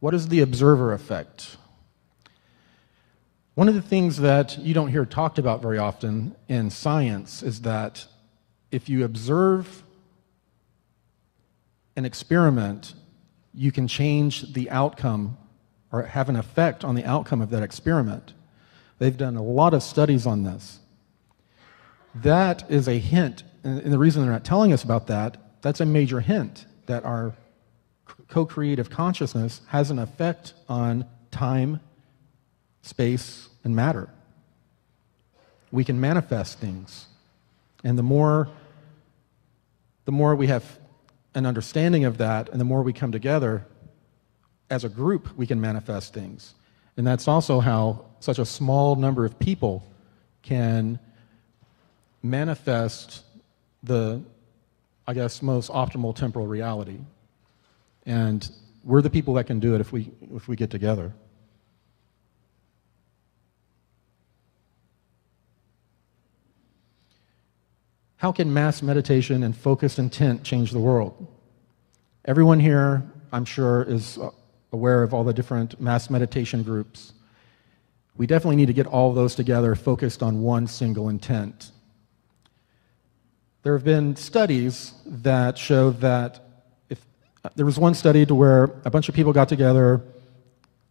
What is the observer effect? One of the things that you don't hear talked about very often in science is that if you observe an experiment, you can change the outcome or have an effect on the outcome of that experiment. They've done a lot of studies on this. That is a hint, and the reason they're not telling us about that, that's a major hint that our co-creative consciousness has an effect on time, space, and matter. We can manifest things. And the more we have an understanding of that, and the more we come together as a group, we can manifest things. And that's also how such a small number of people can manifest the, I guess, most optimal temporal reality. And we're the people that can do it if we get together. How can mass meditation and focused intent change the world? Everyone here, I'm sure, is aware of all the different mass meditation groups. We definitely need to get all of those together, focused on one single intent. There have been studies that show that if there was one study to where a bunch of people got together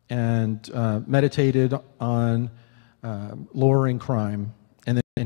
and meditated on lowering crime, and then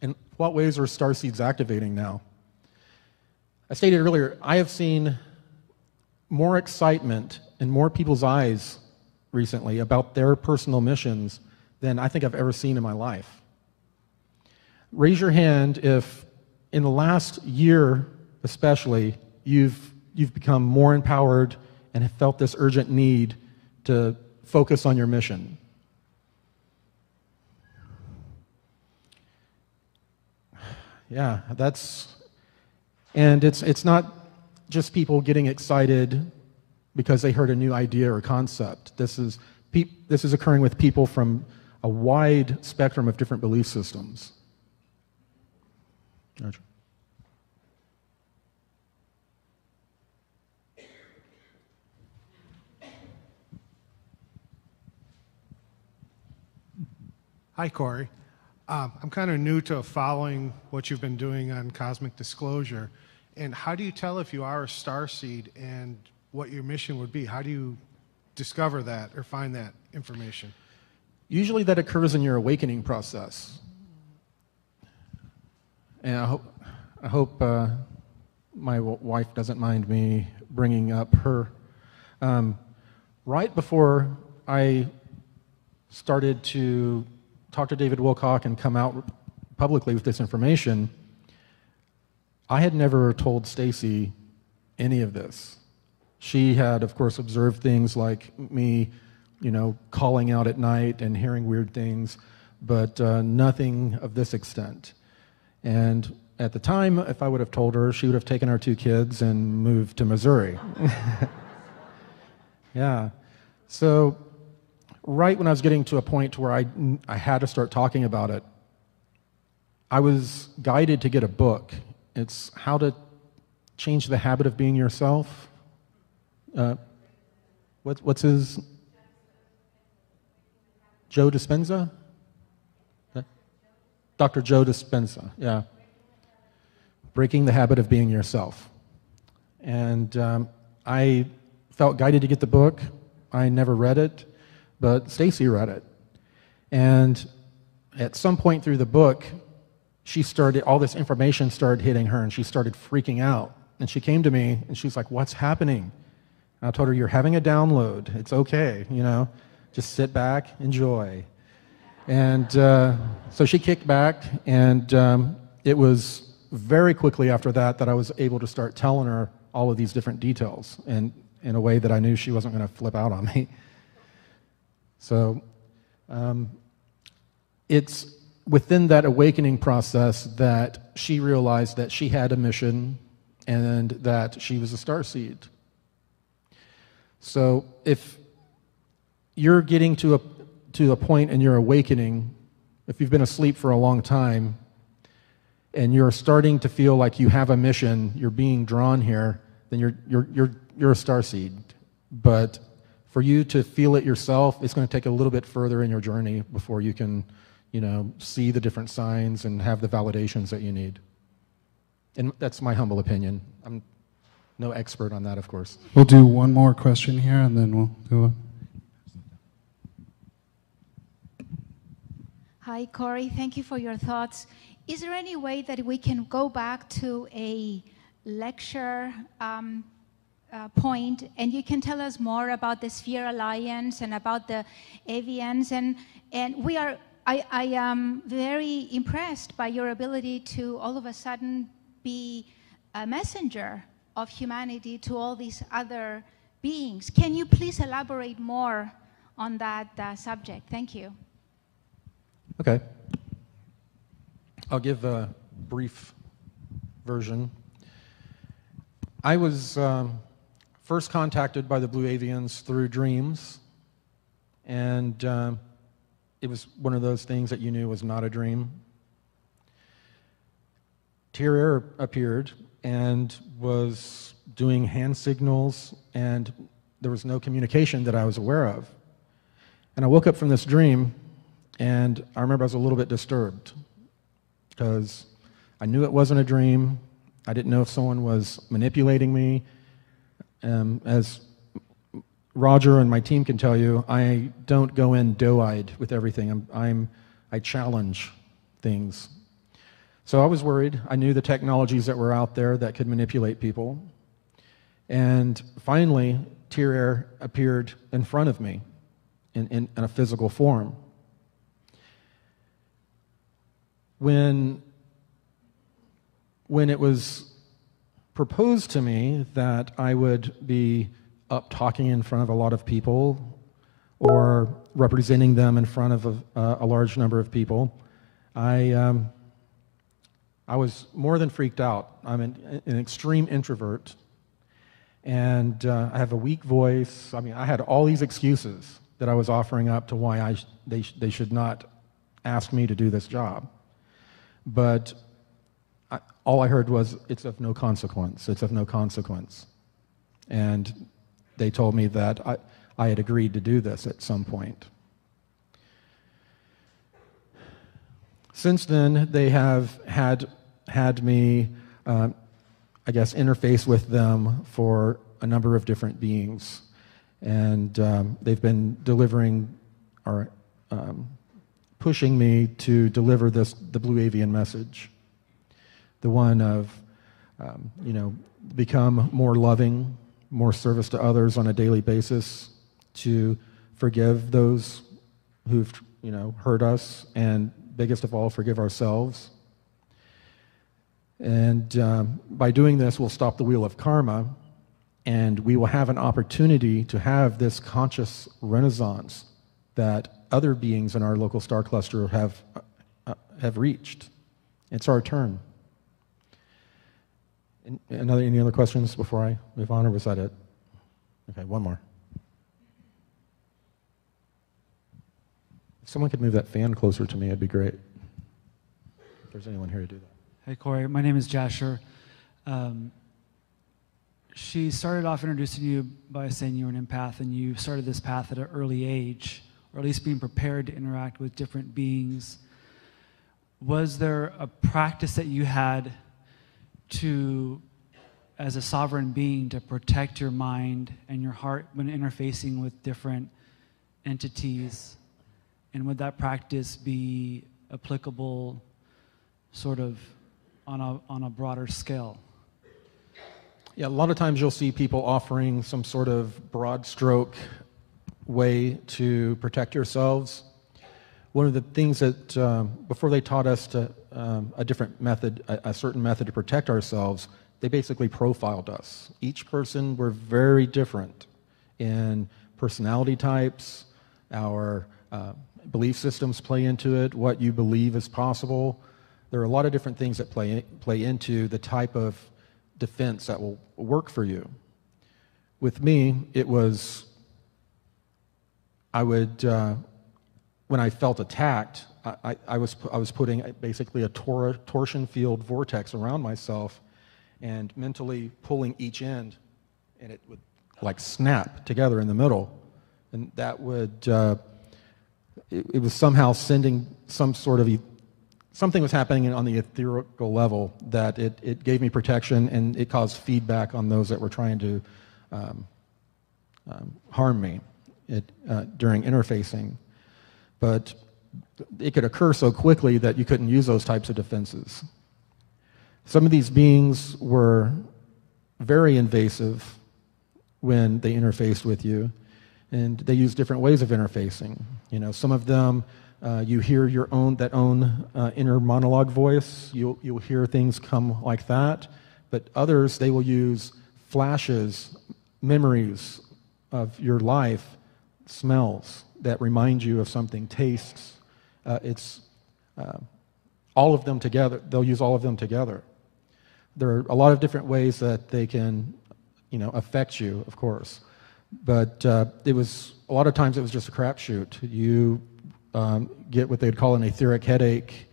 in what ways are starseeds activating now? I stated earlier, I have seen more excitement in more people's eyes recently about their personal missions than I think I've ever seen in my life. Raise your hand if, in the last year especially, you've become more empowered and have felt this urgent need to focus on your mission. Yeah, and it's not just people getting excited because they heard a new idea or concept. This is occurring with people from a wide spectrum of different belief systems. Gotcha. Hi, Corey. I'm kind of new to following what you've been doing on cosmic disclosure. And how do you tell if you are a starseed and what your mission would be? How do you discover that or find that information? Usually that occurs in your awakening process. And I hope my wife doesn't mind me bringing up her. Right before I started to talk to David Wilcock and come out publicly with this information, I had never told Stacy any of this. She had, of course, observed things like me, calling out at night and hearing weird things, but nothing of this extent. And at the time, if I would have told her, she would have taken our 2 kids and moved to Missouri. Yeah. So right when I was getting to a point where I had to start talking about it, I was guided to get a book. It's How to Change the Habit of Being Yourself. What's his? Joe Dispenza? Dr. Joe Dispenza, yeah. Breaking the Habit of Being Yourself. And I felt guided to get the book. I never read it, but Stacy read it. And at some point through the book, all this information started hitting her, and she started freaking out. And she came to me, and she's like, "What's happening?" And I told her, "You're having a download. It's okay, just sit back, enjoy." And so she kicked back, and it was very quickly after that I was able to start telling her all of these different details, and in a way that I knew she wasn't going to flip out on me. So it's within that awakening process that she realized that she had a mission and that she was a starseed. So if you're getting to a point in your awakening, if you've been asleep for a long time and you're starting to feel like you have a mission, you're being drawn here, then you're a starseed. But for you to feel it yourself, it's going to take a little bit further in your journey before you can, see the different signs and have the validations that you need. And that's my humble opinion. I'm no expert on that, of course. We'll do one more question here, and then we'll go on. Hi, Corey. Thank you for your thoughts. Is there any way that we can go back to a lecture point, and you can tell us more about the Sphere Alliance and about the Avians? And I am very impressed by your ability to all of a sudden be a messenger of humanity to all these other beings. Can you please elaborate more on that subject? Thank you. Okay. I'll give a brief version. I was first contacted by the Blue Avians through dreams, and it was one of those things that you knew was not a dream. Tyr appeared and was doing hand signals, and there was no communication that I was aware of. And I woke up from this dream, and I remember I was a little bit disturbed because I knew it wasn't a dream. I didn't know if someone was manipulating me. As Roger and my team can tell you, I don't go in doe-eyed with everything. I challenge things. So I was worried. I knew the technologies that were out there that could manipulate people. And finally, Tyr appeared in front of me in a physical form. When it was proposed to me that I would be up talking in front of a lot of people or representing them in front of a large number of people, I was more than freaked out. I'm an extreme introvert, and I have a weak voice. I mean, I had all these excuses that I was offering up to why they should not ask me to do this job. But all I heard was, "It's of no consequence. It's of no consequence." And they told me that I had agreed to do this at some point. Since then, they have had me, I guess, interface with them for a number of different beings. And they've been delivering or pushing me to deliver the Blue Avian message. The one of, become more loving, more service to others on a daily basis, to forgive those who've, hurt us, and biggest of all, forgive ourselves. And by doing this, we'll stop the wheel of karma, and we will have an opportunity to have this conscious renaissance that other beings in our local star cluster have reached. It's our turn. Any other questions before I move on, or was that it? Okay, one more. If someone could move that fan closer to me, it'd be great. If there's anyone here to do that. Hey, Corey. My name is Jasher. She started off introducing you by saying you were an empath, and you started this path at an early age, or at least being prepared to interact with different beings. Was there a practice that you had to, as a sovereign being, to protect your mind and your heart when interfacing with different entities? And would that practice be applicable sort of on a broader scale? Yeah, a lot of times you'll see people offering some sort of broad stroke way to protect yourselves. One of the things that, before they taught us to, a different method, a certain method to protect ourselves, they basically profiled us. Each person were very different in personality types, our belief systems play into it, what you believe is possible. There are a lot of different things that play into the type of defense that will work for you. With me, it was, I would, when I felt attacked, I was putting basically a torsion field vortex around myself and mentally pulling each end, and it would like snap together in the middle. And that would, it was somehow sending some sort of, something was happening on the etherical level that it gave me protection, and it caused feedback on those that were trying to harm me during interfacing. But it could occur so quickly that you couldn't use those types of defenses. Some of these beings were very invasive when they interfaced with you, and they use different ways of interfacing. You know, some of them, you hear your own inner monologue voice. You'll hear things come like that. But others, they will use flashes, memories of your life, smells that remind you of something, tastes. It's all of them together. They'll use all of them together. There are a lot of different ways that they can, affect you, of course. But it was, a lot of times it was just a crapshoot. You get what they'd call an etheric headache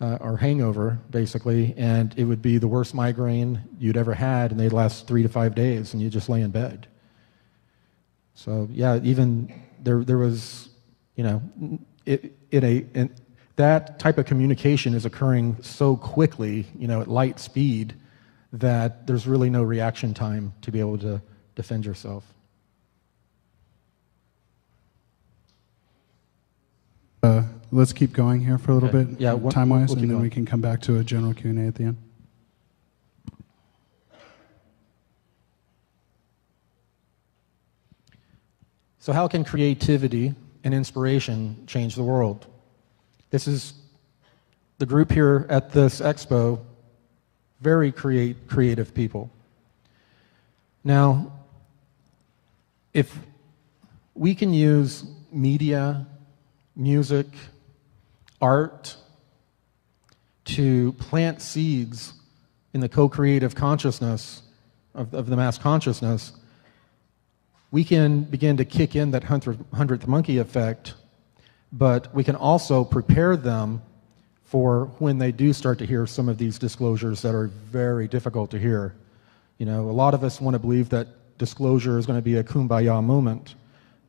or hangover, basically, and it would be the worst migraine you'd ever had, and they'd last 3 to 5 days, and you just lay in bed. So, yeah, even there was, that type of communication is occurring so quickly, at light speed, that there's really no reaction time to be able to defend yourself. Let's keep going here for a little bit, yeah, time-wise, we'll and then going. we can come back to a general Q&A at the end. So how can creativity and inspiration change the world? This is the group here at this expo, very creative people. Now, if we can use media, music, art to plant seeds in the co-creative consciousness of the mass consciousness, we can begin to kick in that 100th monkey effect, but we can also prepare them for when they do start to hear some of these disclosures that are very difficult to hear. A lot of us want to believe that disclosure is going to be a kumbaya moment,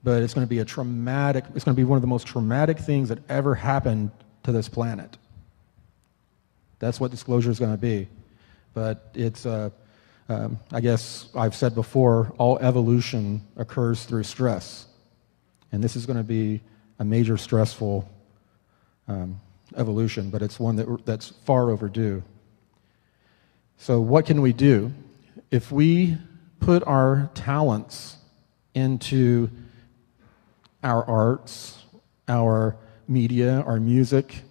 but it's going to be it's going to be one of the most traumatic things that ever happened to this planet. That's what disclosure is going to be. But it's, I guess I've said before, all evolution occurs through stress. And this is going to be a major stressful evolution, but it's one that's far overdue. So what can we do? If we put our talents into our arts, our media, our music,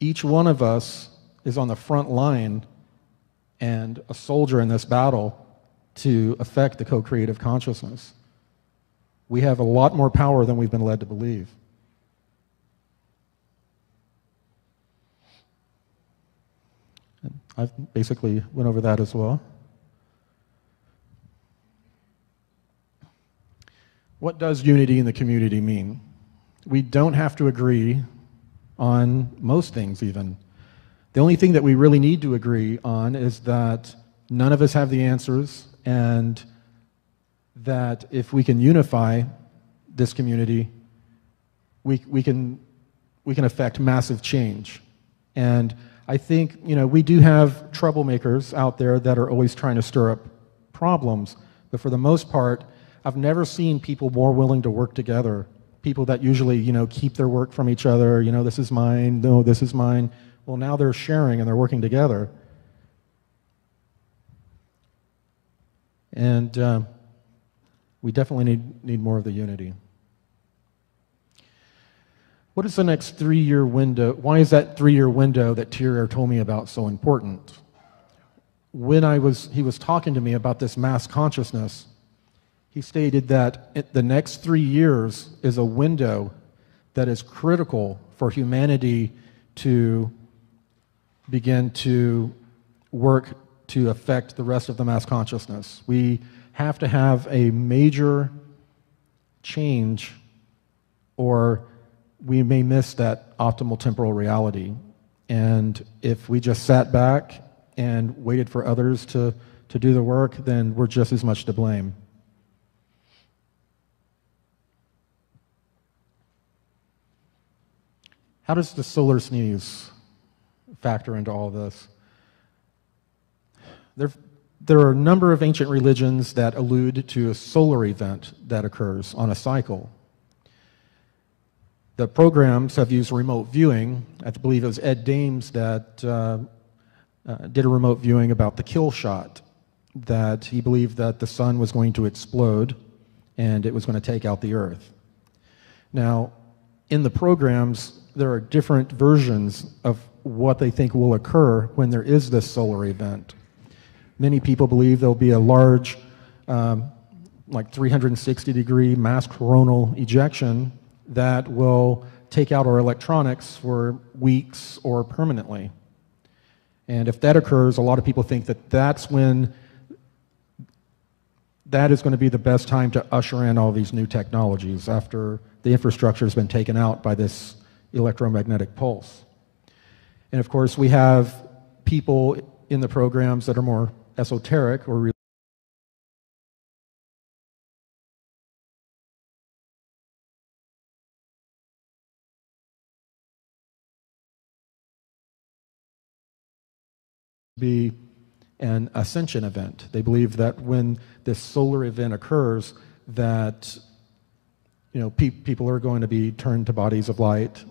each one of us is on the front line and a soldier in this battle to affect the co-creative consciousness. We have a lot more power than we've been led to believe. And I've basically went over that as well. What does unity in the community mean? We don't have to agree on most things even. The only thing that we really need to agree on is that none of us have the answers, and that if we can unify this community, we can affect massive change. And I think, we do have troublemakers out there that are always trying to stir up problems, but for the most part, I've never seen people more willing to work together. People that usually, keep their work from each other, this is mine, no, this is mine. Well, now they're sharing and they're working together. And we definitely need more of the unity. What is the next 3-year window? Why is that 3-year window that Thierry told me about so important? When he was talking to me about this mass consciousness, he stated that the next 3 years is a window that is critical for humanity to begin to work to affect the rest of the mass consciousness. We have to have a major change, or we may miss that optimal temporal reality. And if we just sat back and waited for others to do the work, then we're just as much to blame. How does the solar sneeze factor into all this? There are a number of ancient religions that allude to a solar event that occurs on a cycle. The programs have used remote viewing. I believe it was Ed Dames that did a remote viewing about the kill shot, that he believed that the sun was going to explode and it was going to take out the earth. Now, in the programs, there are different versions of what they think will occur when there is this solar event. Many people believe there'll be a large, like 360-degree mass coronal ejection that will take out our electronics for weeks or permanently. And if that occurs, a lot of people think that that's when that is going to be the best time to usher in all these new technologies after the infrastructure has been taken out by this electromagnetic pulse. And of course, we have people in the programs that are more esoteric or be an ascension event. They believe that when this solar event occurs, that people are going to be turned to bodies of light.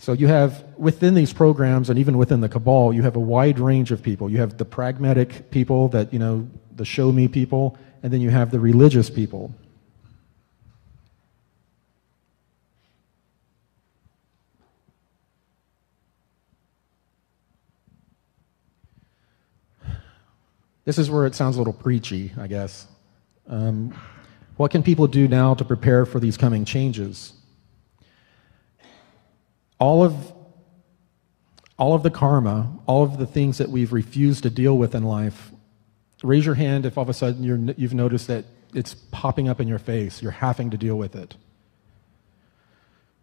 So you have, within these programs and even within the cabal, you have a wide range of people. You have the pragmatic people that, the show me people, and then you have the religious people. This is where it sounds a little preachy, I guess. What can people do now to prepare for these coming changes? All of the karma, all of the things that we've refused to deal with in life, raise your hand if all of a sudden you've noticed that it's popping up in your face, you're having to deal with it.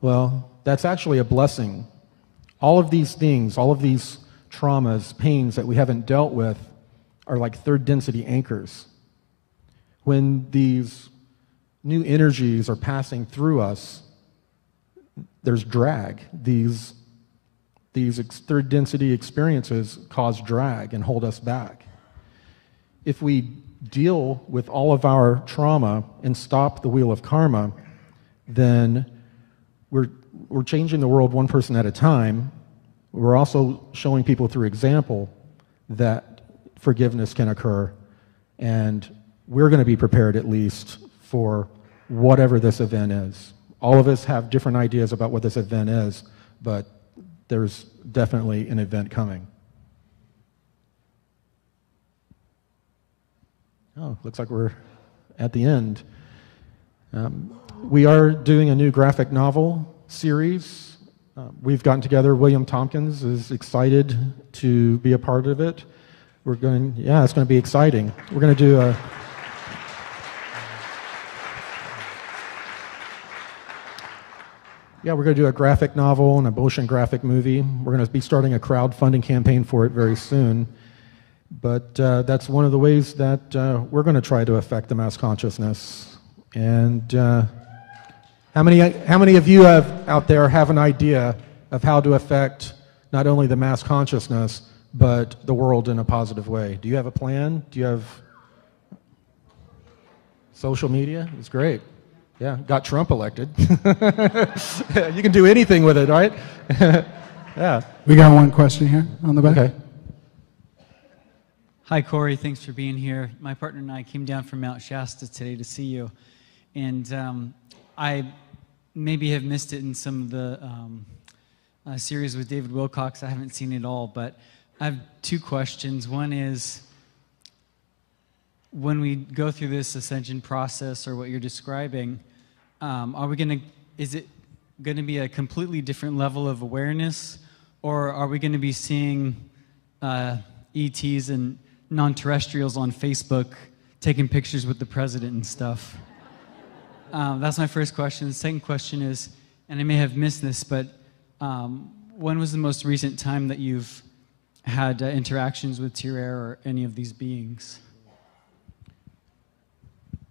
Well, that's actually a blessing. All of these things, all of these traumas, pains that we haven't dealt with are like third density anchors. When these new energies are passing through us, there's drag. These third density experiences cause drag and hold us back. If we deal with all of our trauma and stop the wheel of karma, then we're changing the world one person at a time. We're also showing people through example that forgiveness can occur, and we're going to be prepared at least for whatever this event is. All of us have different ideas about what this event is, but there's definitely an event coming. Oh, looks like we're at the end. We are doing a new graphic novel series. We've gotten together. William Tompkins is excited to be a part of it. It's going to be exciting. We're going to do a graphic novel and a motion graphic movie. We're going to be starting a crowdfunding campaign for it very soon. But that's one of the ways that we're going to try to affect the mass consciousness. And how many of you out there have an idea of how to affect not only the mass consciousness, but the world in a positive way? Do you have a plan? Do you have social media? It's great. Yeah, got Trump elected. You can do anything with it, right? Yeah. We got one question here on the back. Okay. Hi, Corey. Thanks for being here. My partner and I came down from Mount Shasta today to see you. And I maybe have missed it in some of the series with David Wilcox. I haven't seen it all, but I have two questions. One is, when we go through this ascension process or what you're describing, is it going to be a completely different level of awareness, or are we going to be seeing ETs and non-terrestrials on Facebook taking pictures with the president and stuff? That's my first question. The second question is, and I may have missed this, but when was the most recent time that you've had interactions with Tyr or any of these beings?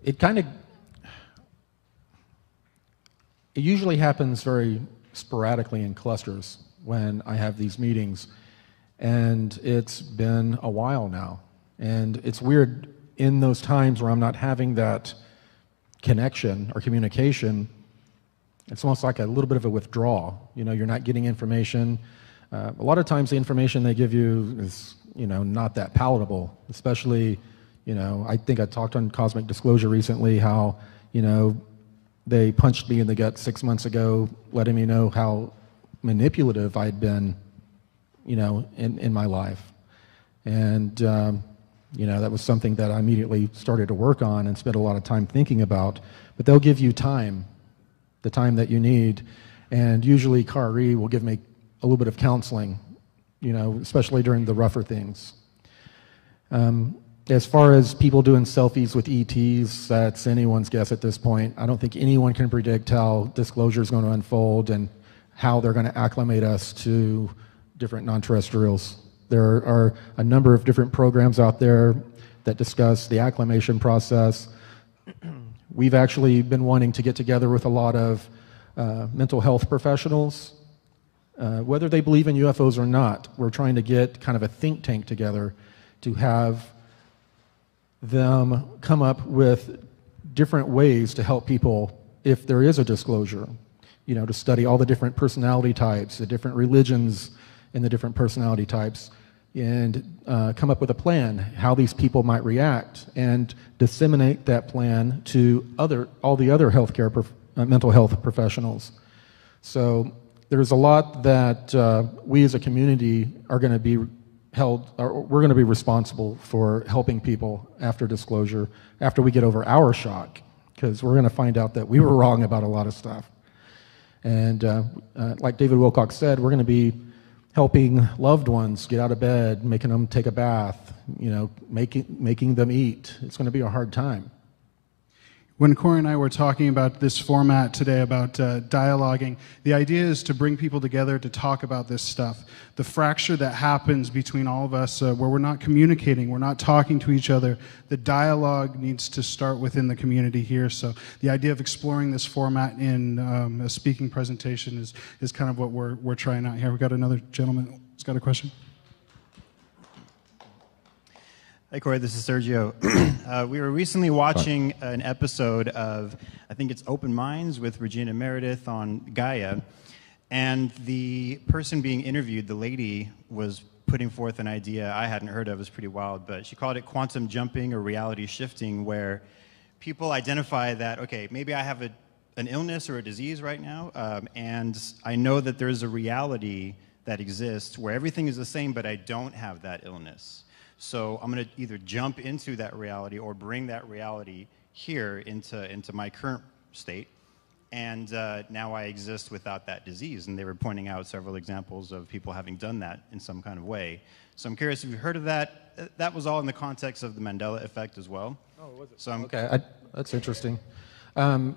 It usually happens very sporadically in clusters when I have these meetings, and it's been a while now. And it's weird in those times where I'm not having that connection or communication. It's almost like a little bit of a withdrawal. You know, you're not getting information. A lot of times the information they give you is, you know, not that palatable, especially, you know, I think I talked on Cosmic Disclosure recently how, you know, they punched me in the gut 6 months ago, letting me know how manipulative I'd been, you know, in my life. And, you know, that was something that I immediately started to work on and spent a lot of time thinking about. But they'll give you time, the time that you need. And usually Kari will give me a little bit of counseling, you know, especially during the rougher things. As far as people doing selfies with ETs, that's anyone's guess at this point. I don't think anyone can predict how disclosure is going to unfold and how they're going to acclimate us to different non-terrestrials. There are a number of different programs out there that discuss the acclimation process. We've actually been wanting to get together with a lot of mental health professionals. Whether they believe in UFOs or not, we're trying to get kind of a think tank together to have them come up with different ways to help people if there is a disclosure, you know, to study all the different personality types, the different religions and the different personality types, and come up with a plan how these people might react and disseminate that plan to all the other healthcare mental health professionals. So there's a lot that we as a community are going to be we're going to be responsible for helping people after disclosure, after we get over our shock, because we're going to find out that we were wrong about a lot of stuff. And like David Wilcox said, we're going to be helping loved ones get out of bed, making them take a bath, you know, making them eat. It's going to be a hard time. When Corey and I were talking about this format today, about dialoguing, the idea is to bring people together to talk about this stuff. The fracture that happens between all of us where we're not communicating, we're not talking to each other, the dialogue needs to start within the community here. So the idea of exploring this format in a speaking presentation is kind of what we're trying out here. We've got another gentleman who's got a question. Hi, Corey. This is Sergio. We were recently watching an episode of, I think it's Open Minds with Regina Meredith on Gaia. And the person being interviewed, the lady, was putting forth an idea I hadn't heard of. It was pretty wild, but she called it quantum jumping or reality shifting, where people identify that, okay, maybe I have an illness or a disease right now, and I know that there's a reality that exists where everything is the same, but I don't have that illness. So I'm going to either jump into that reality or bring that reality here into my current state, and now I exist without that disease. And they were pointing out several examples of people having done that in some kind of way. So I'm curious if you've heard of that. That was all in the context of the Mandela Effect as well. Oh, was it? So okay, that's interesting. I'm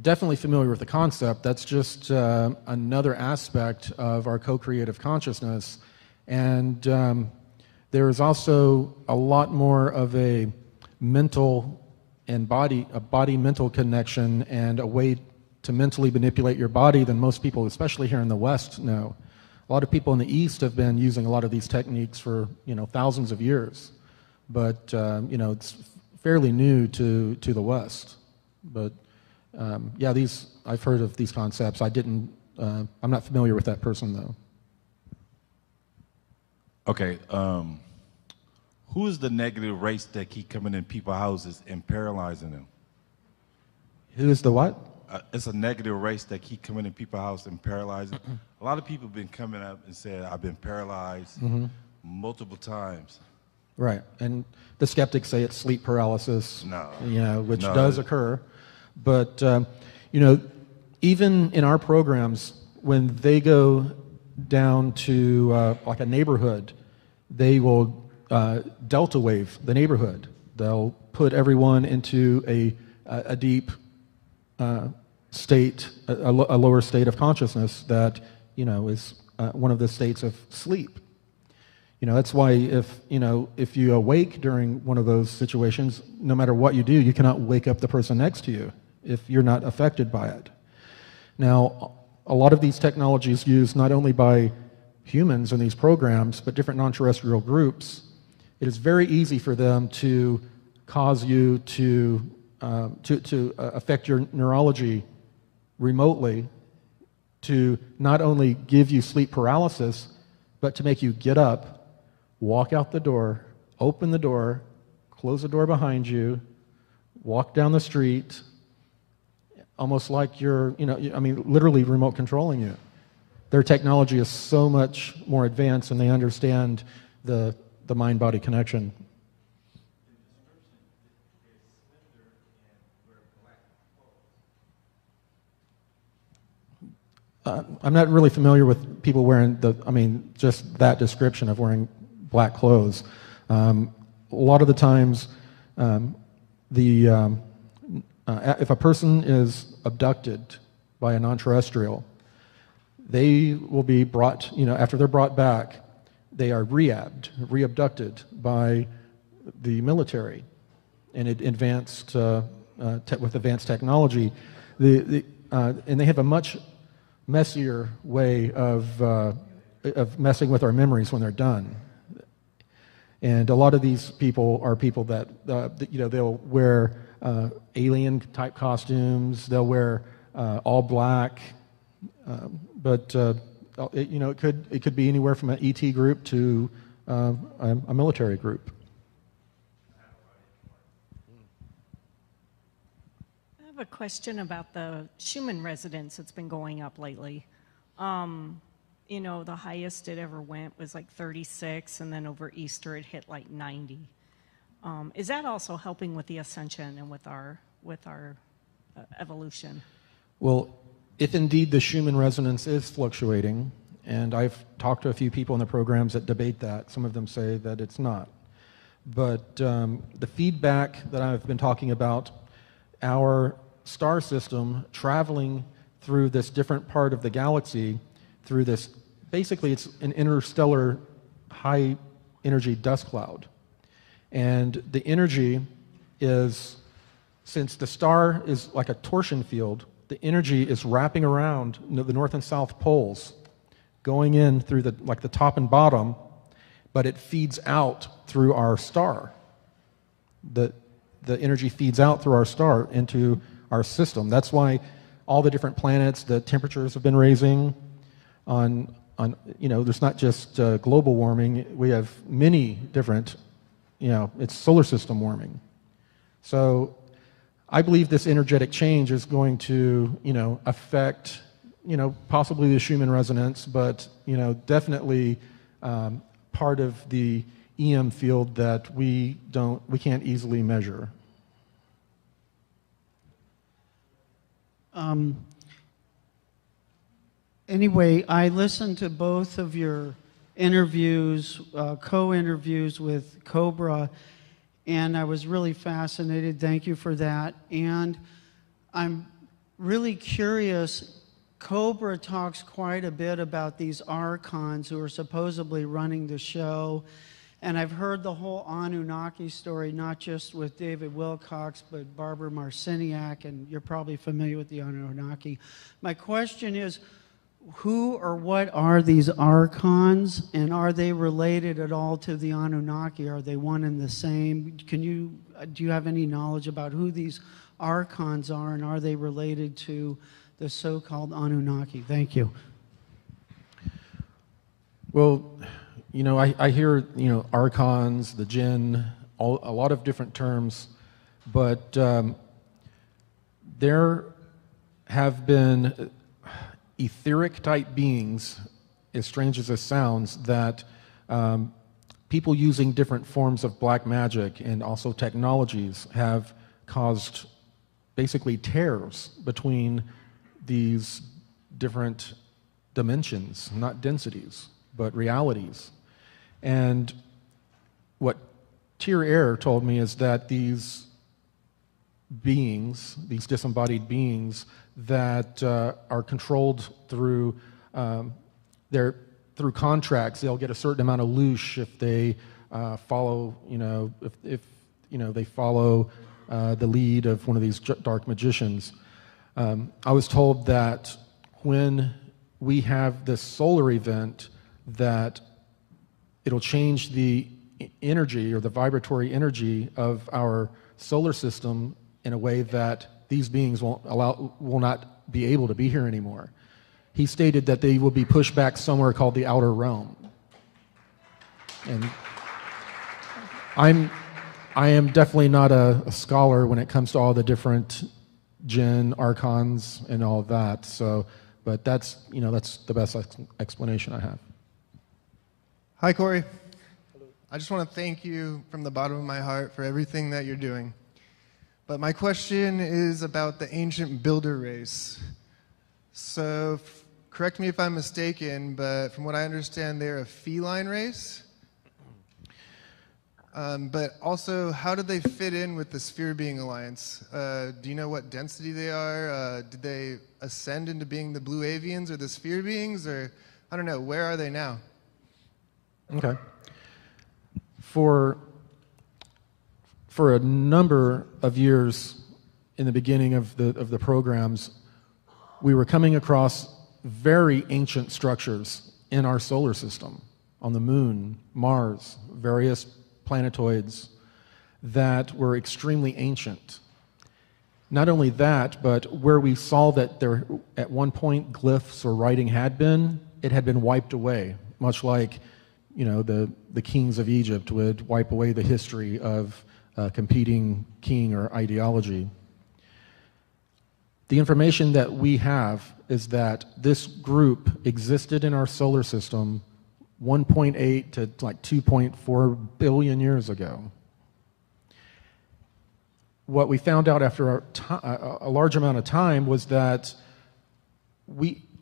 definitely familiar with the concept. That's just another aspect of our co-creative consciousness. And there is also a lot more of a mental and body-mental connection and a way to mentally manipulate your body than most people, especially here in the West, know. A lot of people in the East have been using a lot of these techniques for, you know, thousands of years. But, you know, it's fairly new to the West. But, yeah, I've heard of these concepts. I didn't I'm not familiar with that person, though. Okay. Who is the negative race that keep coming in people's houses and paralyzing them? Who is the what? It's a negative race that keep coming in people's house and paralyzing. A lot of people have been coming up and said, I've been paralyzed multiple times. Right, and the skeptics say it's sleep paralysis, which does occur. But, even in our programs, when they go down to like a neighborhood, they will delta wave the neighborhood. They'll put everyone into a deep state, a lower state of consciousness that, is one of the states of sleep. That's why if you awake during one of those situations, no matter what you do, you cannot wake up the person next to you if you're not affected by it. Now, a lot of these technologies used not only by humans in these programs, but different non-terrestrial groups, it is very easy for them to cause you to affect your neurology remotely, to not only give you sleep paralysis, but to make you get up, walk out the door, open the door, close the door behind you, walk down the street, almost like you're, literally remote controlling you. Their technology is so much more advanced, and they understand the mind-body connection. I'm not really familiar with people wearing just that description of wearing black clothes. A lot of the times, if a person is abducted by a non-terrestrial, they will be brought, after they're brought back, they are re-abducted by the military, and with advanced technology. And they have a much messier way of messing with our memories when they're done. And a lot of these people are people that they'll wear alien-type costumes. They'll wear all black, but it could be anywhere from an ET group to a military group. I have a question about the Schumann resonance that's been going up lately. The highest it ever went was like 36, and then over Easter it hit like 90. Is that also helping with the ascension and with our evolution? Well, if indeed the Schumann resonance is fluctuating, and I've talked to a few people in the programs that debate that, some of them say that it's not. But the feedback that I've been talking about, our star system traveling through this different part of the galaxy, through this, basically it's an interstellar high energy dust cloud. And the energy is, since the star is like a torsion field, the energy is wrapping around the north and south poles, going in through the top and bottom, but it feeds out through our star. The energy feeds out through our star into our system. That's why all the different planets, the temperatures have been raising on there's not just global warming. We have many different, it's solar system warming. So I believe this energetic change is going to, affect, possibly the Schumann resonance, but, definitely part of the EM field that we can't easily measure. Anyway, I listened to both of your interviews, co-interviews with Cobra, and I was really fascinated. Thank you for that. And I'm really curious. Cobra talks quite a bit about these Archons who are supposedly running the show. And I've heard the whole Anunnaki story, not just with David Wilcox, but Barbara Marciniak, and you're probably familiar with the Anunnaki. My question is, who or what are these Archons, and are they related at all to the Anunnaki? Are they one and the same? Do you have any knowledge about who these Archons are, and are they related to the so-called Anunnaki? Thank you. Well, you know, I hear, you know, Archons, the Jinn, a lot of different terms, but there have been etheric-type beings, as strange as this sounds, that people using different forms of black magic and also technologies have caused basically tears between these different dimensions, not densities, but realities. And what Tyr Air told me is that these beings, these disembodied beings that are controlled through through contracts, they'll get a certain amount of loosh if they follow, you know, if you know, they follow the lead of one of these dark magicians. I was told that when we have this solar event, that it'll change the energy or the vibratory energy of our solar system in a way that these beings will not be able to be here anymore. He stated that they will be pushed back somewhere called the outer realm. And I am definitely not a scholar when it comes to all the different Jinn, Archons, and all of that. So, but that's, you know, that's the best explanation I have. Hi, Corey. I just want to thank you from the bottom of my heart for everything that you're doing. But my question is about the ancient builder race. So, correct me if I'm mistaken, but from what I understand, they're a feline race. But also, how did they fit in with the Sphere Being Alliance? Do you know what density they are? Did they ascend into being the Blue Avians or the Sphere Beings? Or, I don't know, where are they now? Okay. For a number of years in the beginning of the programs, we were coming across very ancient structures in our solar system, on the moon, Mars, various planetoids that were extremely ancient. Not only that, but where we saw that there at one point glyphs or writing had been, it had been wiped away, much like, you know, the kings of Egypt would wipe away the history of competing king or ideology. The information that we have is that this group existed in our solar system 1.8 to like 2.4 billion years ago. What we found out after a large amount of time was that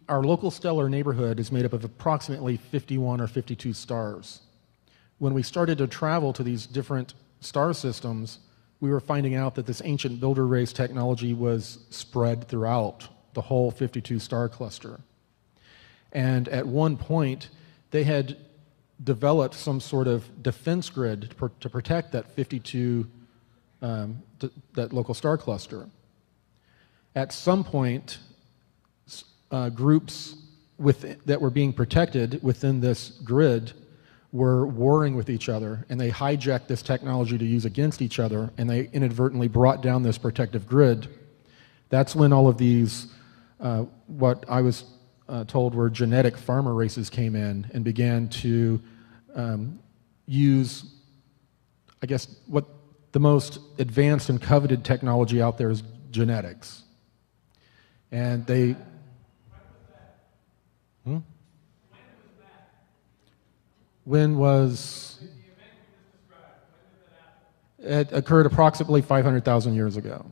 our local stellar neighborhood is made up of approximately 51 or 52 stars. When we started to travel to these different star systems, we were finding out that this ancient builder race technology was spread throughout the whole 52 star cluster. And at one point, they had developed some sort of defense grid to protect that 52, that local star cluster. At some point, groups that were being protected within this grid were warring with each other, and they hijacked this technology to use against each other, and they inadvertently brought down this protective grid. That's when all of these, what I was told were genetic farmer races came in and began to use, I guess, what the most advanced and coveted technology out there is genetics. And they... When was... It occurred approximately 500,000 years ago,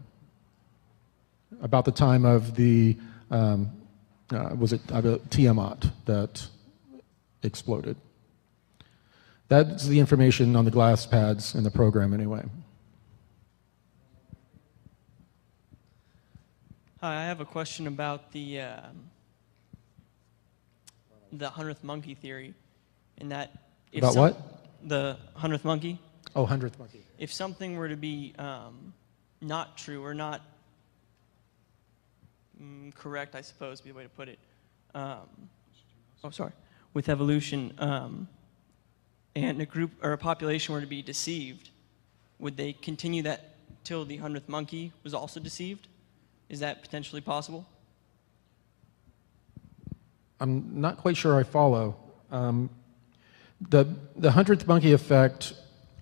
about the time of the, was it Tiamat that exploded. That's the information on the glass pads in the program anyway. Hi, I have a question about the 100th monkey theory, in that if about what? The 100th monkey. Oh, 100th monkey. If something were to be not true or not correct, I suppose would be the way to put it. With evolution, and a group or a population were to be deceived, would they continue that till the 100th monkey was also deceived? Is that potentially possible? I'm not quite sure I follow. The 100th monkey effect,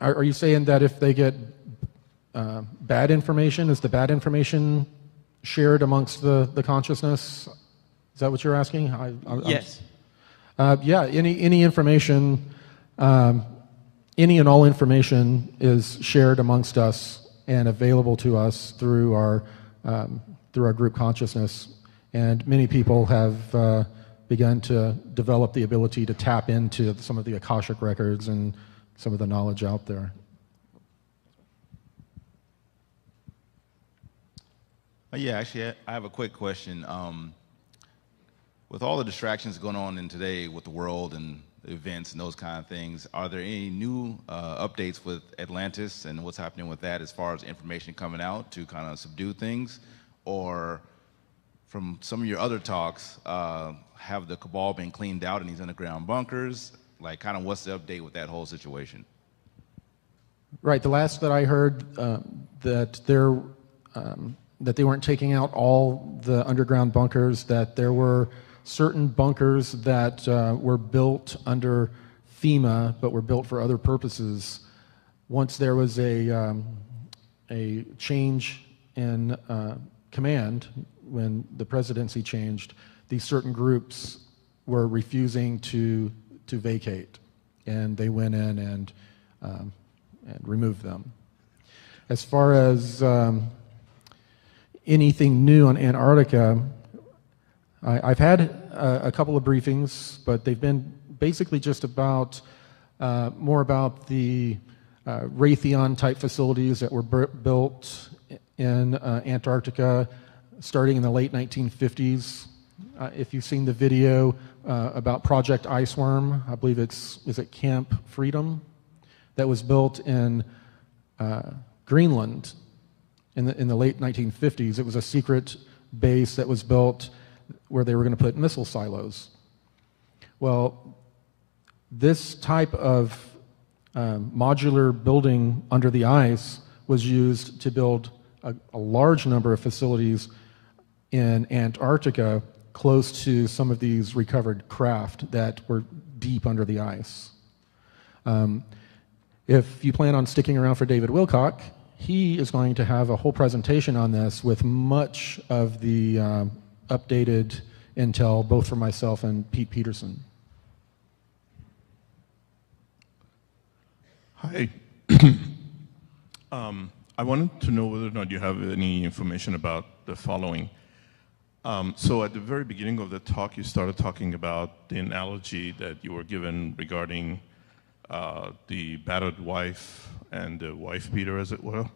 are you saying that if they get bad information, is the bad information shared amongst the consciousness? Is that what you're asking? Yes. Yeah, any information, any and all information is shared amongst us and available to us through our group consciousness. And many people have begun to develop the ability to tap into some of the Akashic records and some of the knowledge out there. Yeah, actually, I have a quick question. With all the distractions going on in today with the world and the events and those kind of things, are there any new updates with Atlantis and what's happening with that as far as information coming out to kind of subdue things? Or from some of your other talks, have the cabal been cleaned out in these underground bunkers? Like, kind of what's the update with that whole situation? Right, the last that I heard, that they weren't taking out all the underground bunkers, that there were certain bunkers that were built under FEMA but were built for other purposes. Once there was a change in command, when the presidency changed, these certain groups were refusing to vacate, and they went in and removed them. As far as anything new on Antarctica, I've had a couple of briefings, but they've been basically just about more about the Raytheon type facilities that were built in Antarctica starting in the late 1950s. If you've seen the video about Project Iceworm, I believe is it Camp Freedom, that was built in Greenland in the late 1950s. It was a secret base that was built where they were going to put missile silos. Well, this type of modular building under the ice was used to build a large number of facilities in Antarctica close to some of these recovered craft that were deep under the ice. If you plan on sticking around for David Wilcock, he is going to have a whole presentation on this with much of the updated intel, both for myself and Pete Peterson. Hi. I wanted to know whether or not you have any information about the following. So at the very beginning of the talk, you started talking about the analogy that you were given regarding the battered wife and the wife beater, as it were.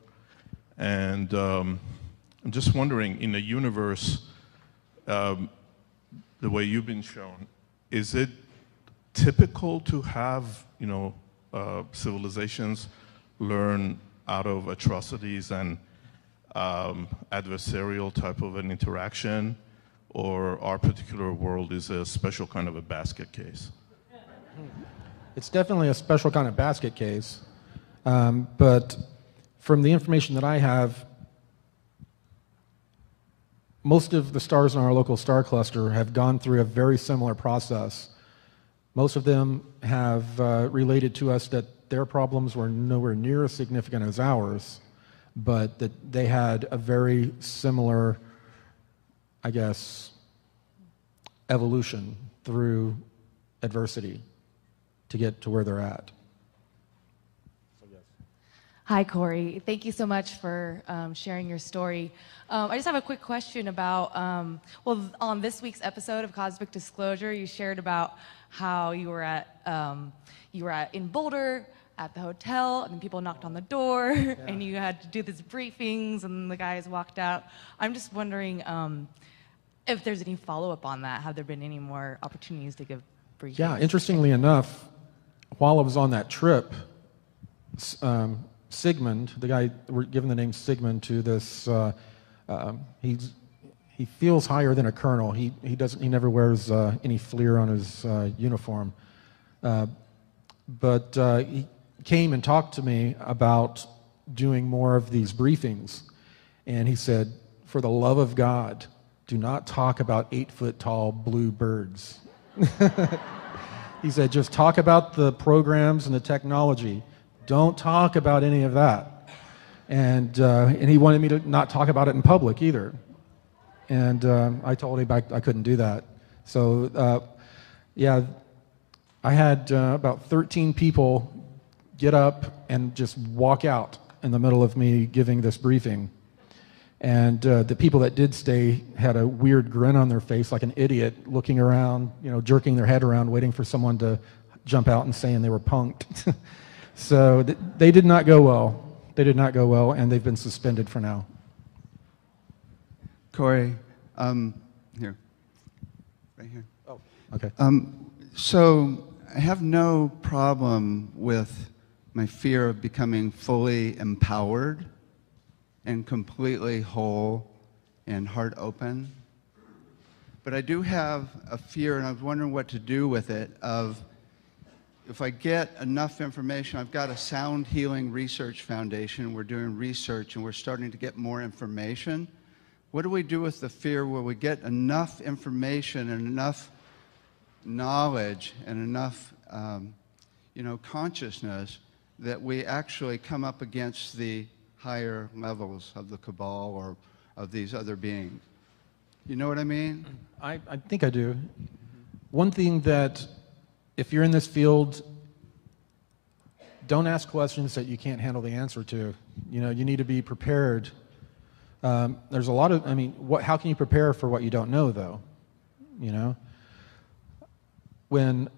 And I'm just wondering, in the universe, the way you've been shown, is it typical to have, civilizations learn out of atrocities and adversarial type of an interaction, or our particular world is a special kind of a basket case? It's definitely a special kind of basket case, but from the information that I have, most of the stars in our local star cluster have gone through a very similar process. Most of them have related to us that their problems were nowhere near as significant as ours, but that they had a very similar, I guess, evolution through adversity to get to where they're at. Hi, Corey. Thank you so much for sharing your story. I just have a quick question about, on this week's episode of Cosmic Disclosure, you shared about how you were in Boulder at the hotel, and people knocked on the door, and you had to do these briefings, and the guys walked out. I'm just wondering if there's any follow-up on that. Have there been any more opportunities to give briefings? Yeah, interestingly enough, while I was on that trip, Sigmund, the guy we're given the name Sigmund to this, he feels higher than a colonel. He never wears any fleer on his uniform, but he came and talked to me about doing more of these briefings, and he said, "For the love of God, do not talk about 8-foot tall blue birds He said, just talk about the programs and the technology. Don't talk about any of that. And he wanted me to not talk about it in public either. And I told him I couldn't do that. So, yeah, I had about 13 people get up and just walk out in the middle of me giving this briefing. And the people that did stay had a weird grin on their face, like an idiot, looking around, jerking their head around, waiting for someone to jump out and saying they were punked. So they did not go well. They did not go well, and they've been suspended for now. Corey, here. Right here. Oh, okay. So I have no problem with my fear of becoming fully empowered and completely whole and heart open. But I do have a fear, and I was wondering what to do with it, of if I get enough information. I've got a Sound Healing Research Foundation. We're doing research, and we're starting to get more information. What do we do with the fear where we get enough information and enough knowledge and enough consciousness that we actually come up against the higher levels of the cabal or of these other beings? You know what I mean? I think I do. One thing that, if you're in this field, don't ask questions that you can't handle the answer to. You need to be prepared. There's a lot of, how can you prepare for what you don't know, though? When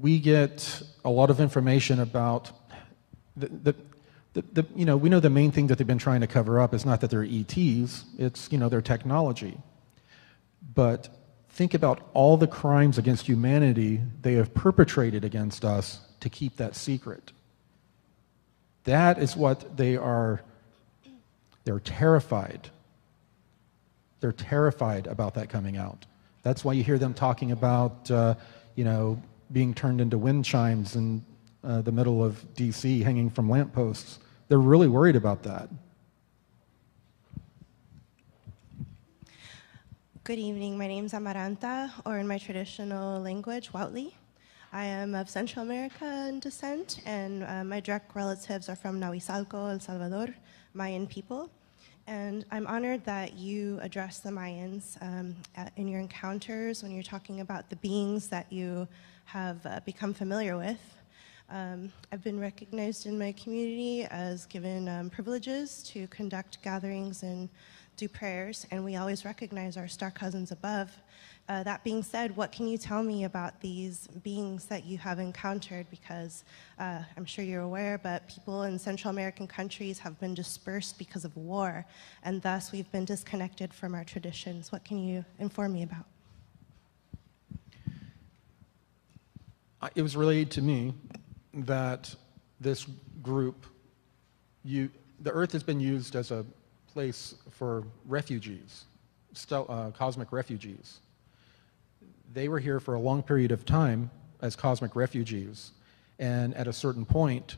we get a lot of information about we know the main thing that they've been trying to cover up is not that they're ETs, it's, their technology. But think about all the crimes against humanity they have perpetrated against us to keep that secret. That is what they are. They're terrified. They're terrified about that coming out. That's why you hear them talking about, being turned into wind chimes in the middle of D.C., hanging from lampposts. They're really worried about that. Good evening. My name is Amaranta, or in my traditional language, Huautli. I am of Central American descent, and my direct relatives are from Nahuizalco, El Salvador, Mayan people. And I'm honored that you address the Mayans in your encounters when you're talking about the beings that you have become familiar with. I've been recognized in my community as given privileges to conduct gatherings and do prayers, and we always recognize our star cousins above. That being said, what can you tell me about these beings that you have encountered? Because I'm sure you're aware, but people in Central American countries have been dispersed because of war, and thus we've been disconnected from our traditions. What can you inform me about? It was relayed to me that this group, the Earth has been used as a place for refugees, cosmic refugees. They were here for a long period of time as cosmic refugees, and at a certain point,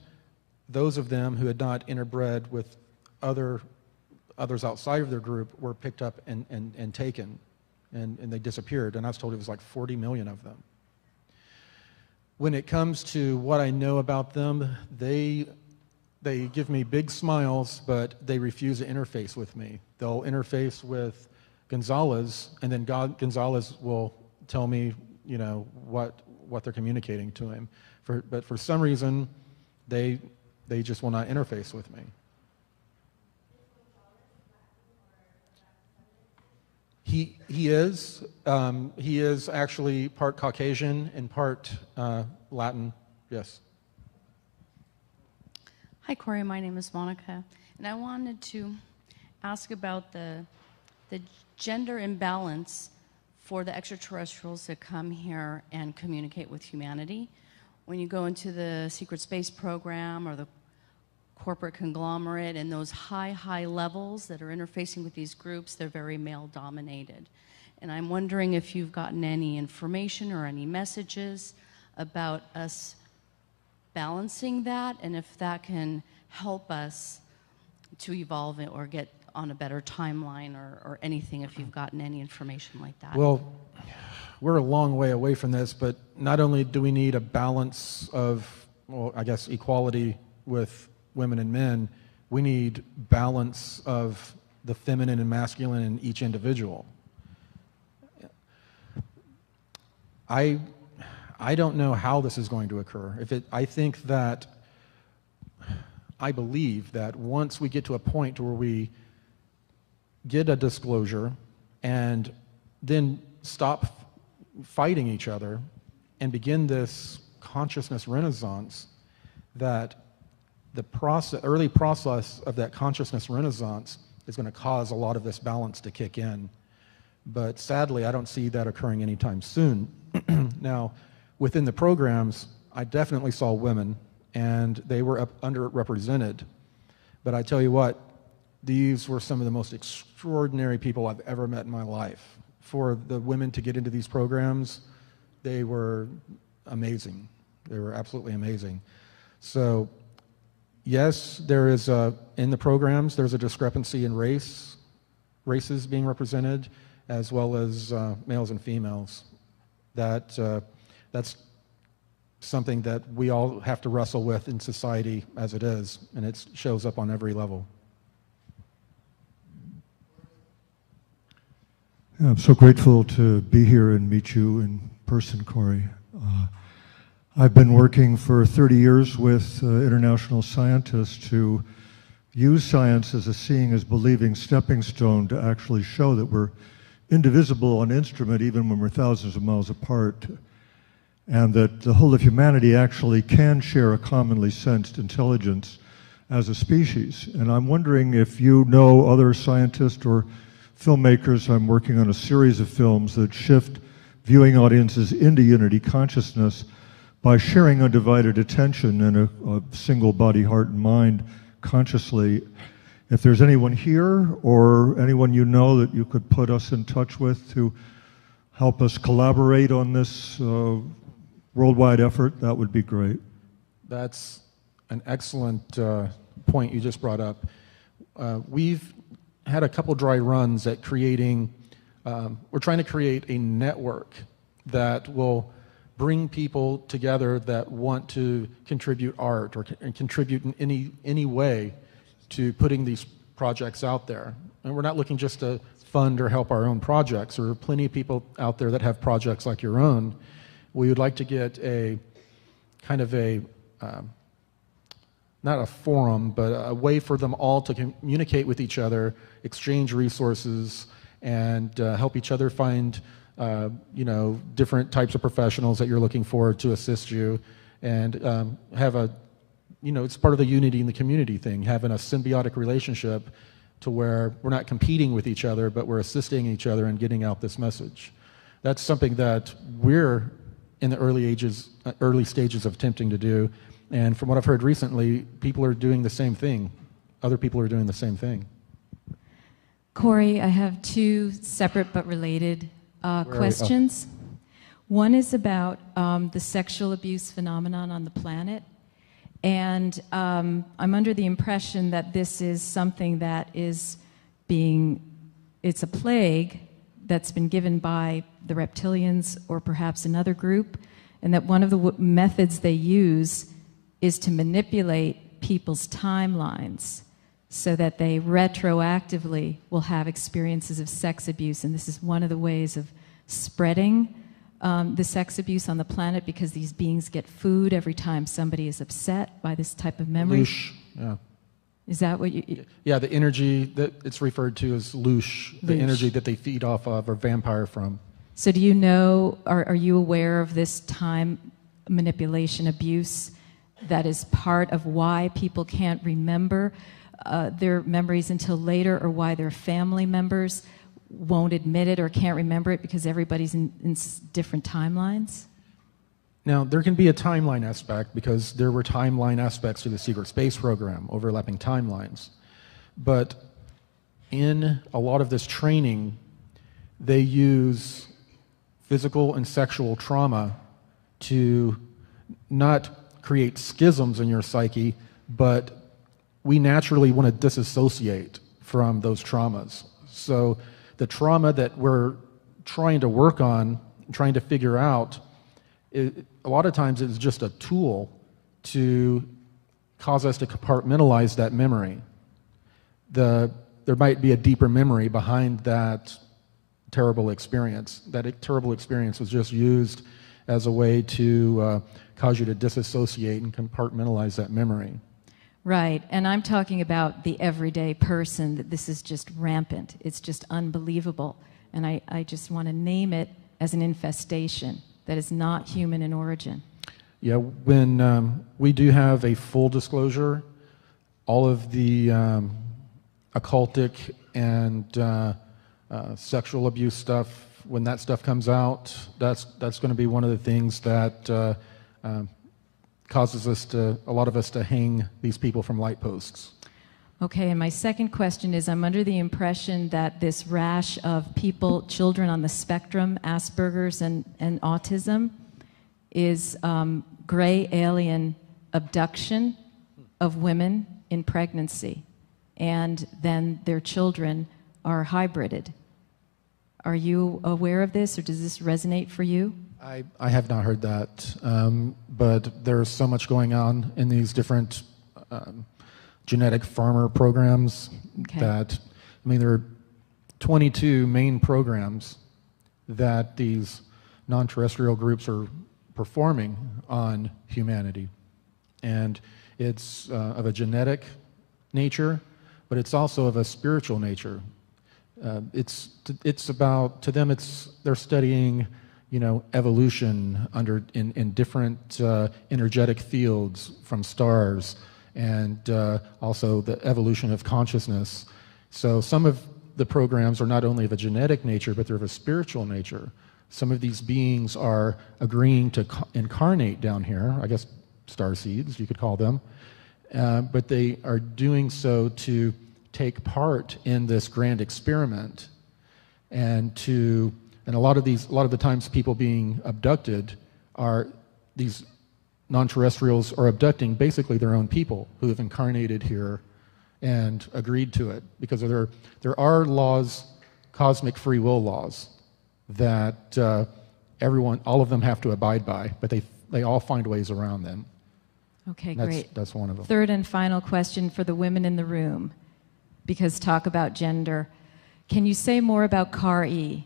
those of them who had not interbred with others outside of their group were picked up and taken, and they disappeared, and I was told it was like 40 million of them. When it comes to what I know about them, they give me big smiles, but they refuse to interface with me. They'll interface with Gonzalez, and then Gonzalez will tell me, what they're communicating to him. But for some reason, they just will not interface with me. He is actually part Caucasian and part Latin. Yes. Hi, Corey. My name is Monica, and I wanted to ask about the gender imbalance for the extraterrestrials that come here and communicate with humanity. When you go into the secret space program or the corporate conglomerate and those high levels that are interfacing with these groups, they're very male-dominated. And I'm wondering if you've gotten any information or any messages about us balancing that, and if that can help us to evolve it or get on a better timeline or anything, if you've gotten any information like that. Well, we're a long way away from this, but not only do we need a balance of, well, I guess, equality with women and men, we need balance of the feminine and masculine in each individual. I don't know how this is going to occur. I believe that once we get to a point where we get a disclosure and then stop fighting each other and begin this consciousness renaissance, that the early process of that consciousness renaissance is going to cause a lot of this balance to kick in. But sadly, I don't see that occurring anytime soon. Now, within the programs, I definitely saw women, and they were underrepresented. But I tell you what, these were some of the most extraordinary people I've ever met in my life. For the women to get into these programs, they were amazing. They were absolutely amazing. So, yes, there is in the programs, there's a discrepancy in races being represented, as well as males and females. That's something that we all have to wrestle with in society as it is, and it shows up on every level. Yeah, I'm so grateful to be here and meet you in person, Corey. I've been working for 30 years with international scientists to use science as a seeing as believing stepping stone to actually show that we're indivisible on instrument even when we're thousands of miles apart, and that the whole of humanity actually can share a commonly sensed intelligence as a species. And I'm wondering if you know other scientists or filmmakers. I'm working on a series of films that shift viewing audiences into unity consciousness by sharing undivided attention in a single body, heart, and mind consciously. If there's anyone here or anyone you know that you could put us in touch with to help us collaborate on this worldwide effort, that would be great. That's an excellent point you just brought up. We've had a couple dry runs at creating, we're trying to create a network that will bring people together that want to contribute art or contribute in any way to putting these projects out there. And we're not looking just to fund or help our own projects. There are plenty of people out there that have projects like your own. We would like to get a kind of a, not a forum, but a way for them all to communicate with each other, exchange resources, and help each other find different types of professionals that you're looking for to assist you, and have a, it's part of the unity in the community thing, having a symbiotic relationship to where we're not competing with each other, but we're assisting each other and getting out this message. That's something that we're in the early stages of attempting to do, and from what I've heard recently, people are doing the same thing. Other people are doing the same thing. Corey, I have two separate but related questions. One is about the sexual abuse phenomenon on the planet. And I'm under the impression that this is something that is it's a plague that's been given by the reptilians or perhaps another group, and that one of the methods they use is to manipulate people's timelines so that they retroactively will have experiences of sex abuse. And this is one of the ways of spreading the sex abuse on the planet, because these beings get food every time somebody is upset by this type of memory. Loosh, yeah. Is that what you... Yeah, the energy that it's referred to as loosh, the energy that they feed off of or vampire from. So do you know, are you aware of this time manipulation abuse that is part of why people can't remember their memories until later, or why their family members won't admit it or can't remember it because everybody's in different timelines? Now, there can be a timeline aspect because there were timeline aspects to the secret space program, overlapping timelines. But in a lot of this training, they use physical and sexual trauma to not create schisms in your psyche, but we naturally want to disassociate from those traumas. So the trauma that we're trying to work on trying to figure out, a lot of times it's just a tool to cause us to compartmentalize that memory. There might be a deeper memory behind that terrible experience. That terrible experience was just used as a way to cause you to disassociate and compartmentalize that memory. Right, and I'm talking about the everyday person, that this is just rampant. It's just unbelievable. And I just want to name it as an infestation that is not human in origin. Yeah, when we do have a full disclosure, all of the occultic and sexual abuse stuff, when that stuff comes out, that's going to be one of the things that causes a lot of us to hang these people from light posts. Okay, and my second question is, I'm under the impression that this rash of people, children on the spectrum, Asperger's and autism, is gray alien abduction of women in pregnancy, and then their children are hybrided. Are you aware of this, or does this resonate for you? I have not heard that, but there's so much going on in these different genetic farmer programs that, I mean, there are 22 main programs that these non-terrestrial groups are performing on humanity. And it's of a genetic nature, but it's also of a spiritual nature. It's about, to them, they're studying, evolution in different energetic fields from stars, and also the evolution of consciousness. So some of the programs are not only of a genetic nature, but they're of a spiritual nature. Some of these beings are agreeing to incarnate down here, I guess starseeds, you could call them, but they are doing so to take part in this grand experiment, and a lot of the times people being abducted are these non-terrestrials are abducting basically their own people who have incarnated here and agreed to it, because there are laws, cosmic free will laws, that all of them have to abide by, but they all find ways around them. Okay, great. That's one of them. Third and final question for the women in the room, because talk about gender. Can you say more about Kar-E?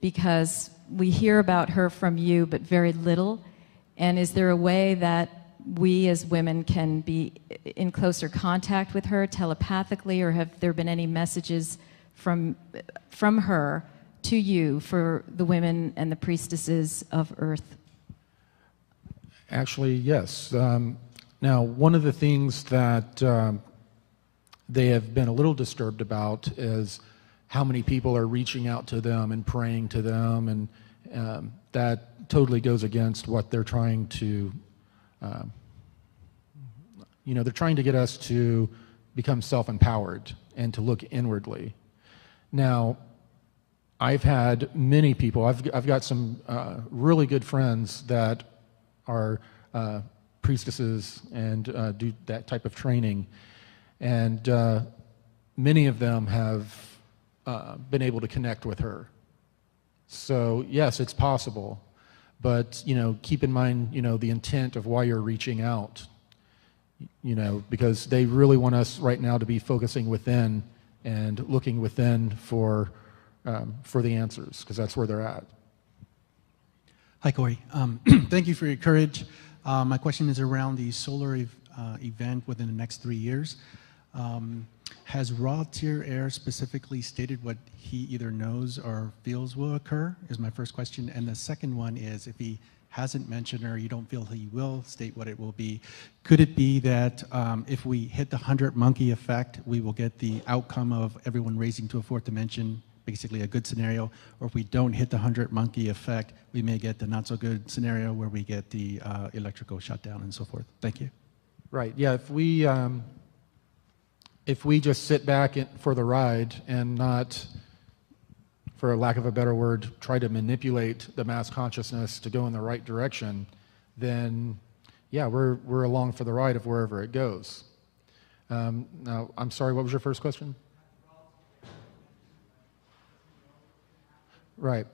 Because we hear about her from you, but very little. And is there a way that we as women can be in closer contact with her telepathically, or have there been any messages from her to you for the women and the priestesses of Earth? Actually, yes. Now, one of the things that they have been a little disturbed about is how many people are reaching out to them and praying to them, and that totally goes against what they're trying to, they're trying to get us to become self-empowered and to look inwardly. Now, I've had many people, I've got some really good friends that are priestesses and do that type of training, and many of them have been able to connect with her. So yes, it's possible, but keep in mind the intent of why you're reaching out, because they really want us right now to be focusing within and looking within for the answers, because that's where they're at. Hi, Corey. Thank you for your courage. My question is around the solar event within the next 3 years. Has Ra Tier Air specifically stated what he either knows or feels will occur, is my first question. And the second one is, if he hasn't mentioned or you don't feel he will state what it will be, could it be that if we hit the 100 monkey effect, we will get the outcome of everyone raising to a fourth dimension, basically a good scenario, or if we don't hit the 100 monkey effect, we may get the not so good scenario where we get the electrical shutdown and so forth? Thank you. Right, yeah, if we just sit back for the ride and not, for a lack of a better word, try to manipulate the mass consciousness to go in the right direction, then yeah, we're along for the ride of wherever it goes. Now, I'm sorry, what was your first question? Right.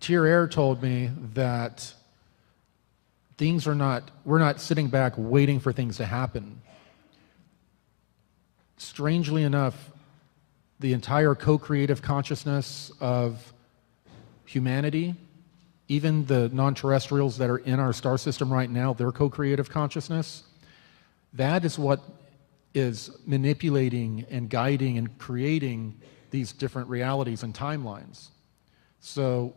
Tier Air told me that we're not sitting back waiting for things to happen. Strangely enough, the entire co-creative consciousness of humanity, even the non-terrestrials that are in our star system right now, their co-creative consciousness, that is what is manipulating and guiding and creating these different realities and timelines. So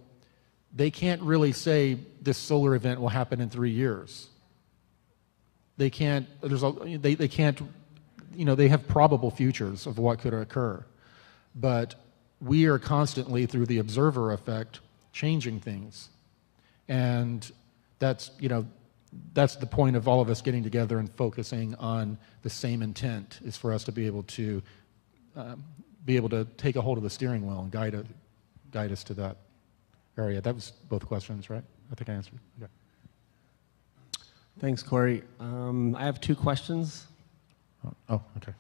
they can't really say this solar event will happen in 3 years. They can't, they can't, they have probable futures of what could occur. But we are constantly, through the observer effect, changing things. And that's the point of all of us getting together and focusing on the same intent, is for us to be able to take a hold of the steering wheel and guide us to that area. That was both questions, right? I think I answered. Okay. Thanks, Corey. I have 2 questions. Oh, okay.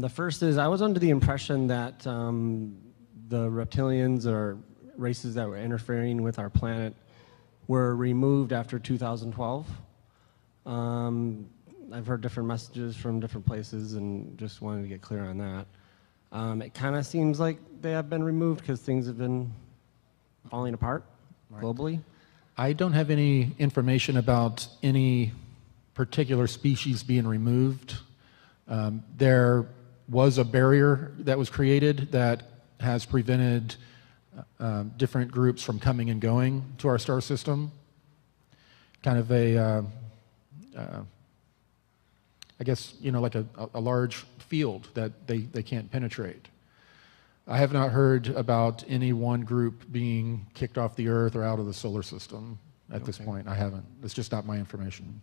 The first is, I was under the impression that the reptilians or races that were interfering with our planet were removed after 2012. I've heard different messages from different places and just wanted to get clear on that. It kind of seems like they have been removed because things have been falling apart globally. I don't have any information about any particular species being removed. There was a barrier that was created that has prevented different groups from coming and going to our star system. Kind of I guess, like a large field that they can't penetrate. I have not heard about any one group being kicked off the Earth or out of the solar system at this point. I haven't. It's just not my information.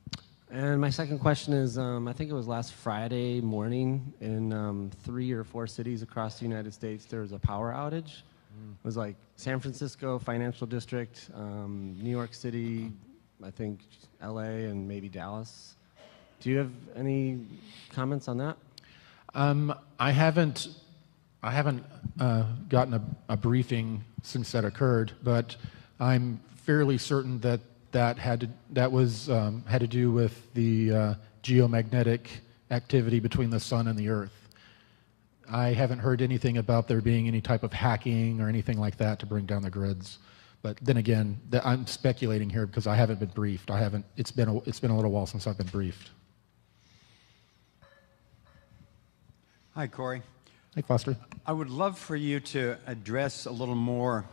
And my second question is, I think it was last Friday morning in 3 or 4 cities across the United States, there was a power outage. It was like San Francisco, Financial District, New York City, I think LA, and maybe Dallas. Do you have any comments on that? I haven't gotten a briefing since that occurred, but I'm fairly certain that had to do with the geomagnetic activity between the sun and the Earth. I haven't heard anything about there being any type of hacking or anything like that to bring down the grids. But then again, I'm speculating here because I haven't been briefed. It's been a little while since I've been briefed. Hi, Corey. Hey, Foster. I would love for you to address a little more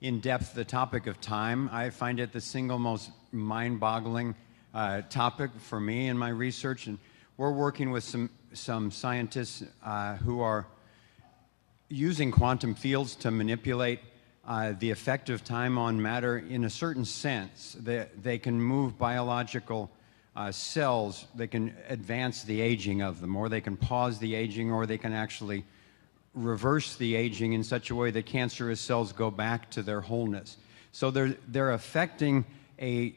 in depth the topic of time. I find it the single most mind-boggling topic for me in my research, and we're working with some scientists who are using quantum fields to manipulate the effect of time on matter in a certain sense. They can move biological cells, they can advance the aging of them, or they can pause the aging, or they can actually reverse the aging in such a way that cancerous cells go back to their wholeness. So they're affecting a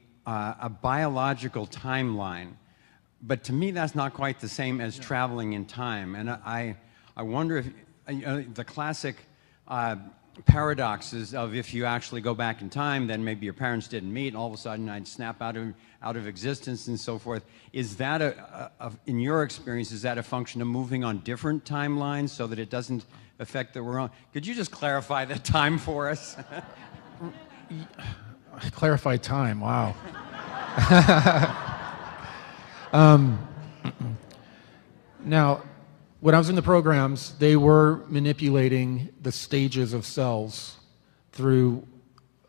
biological timeline. But to me, that's not quite the same as traveling in time. And I wonder if the classic paradoxes of if you actually go back in time, then maybe your parents didn't meet, and all of a sudden I'd snap out of existence and so forth. Is that, in your experience, is that a function of moving on different timelines so that it doesn't affect that we're on? Could you just clarify the time for us? Clarify time, wow. Now, when I was in the programs, they were manipulating the stages of cells through,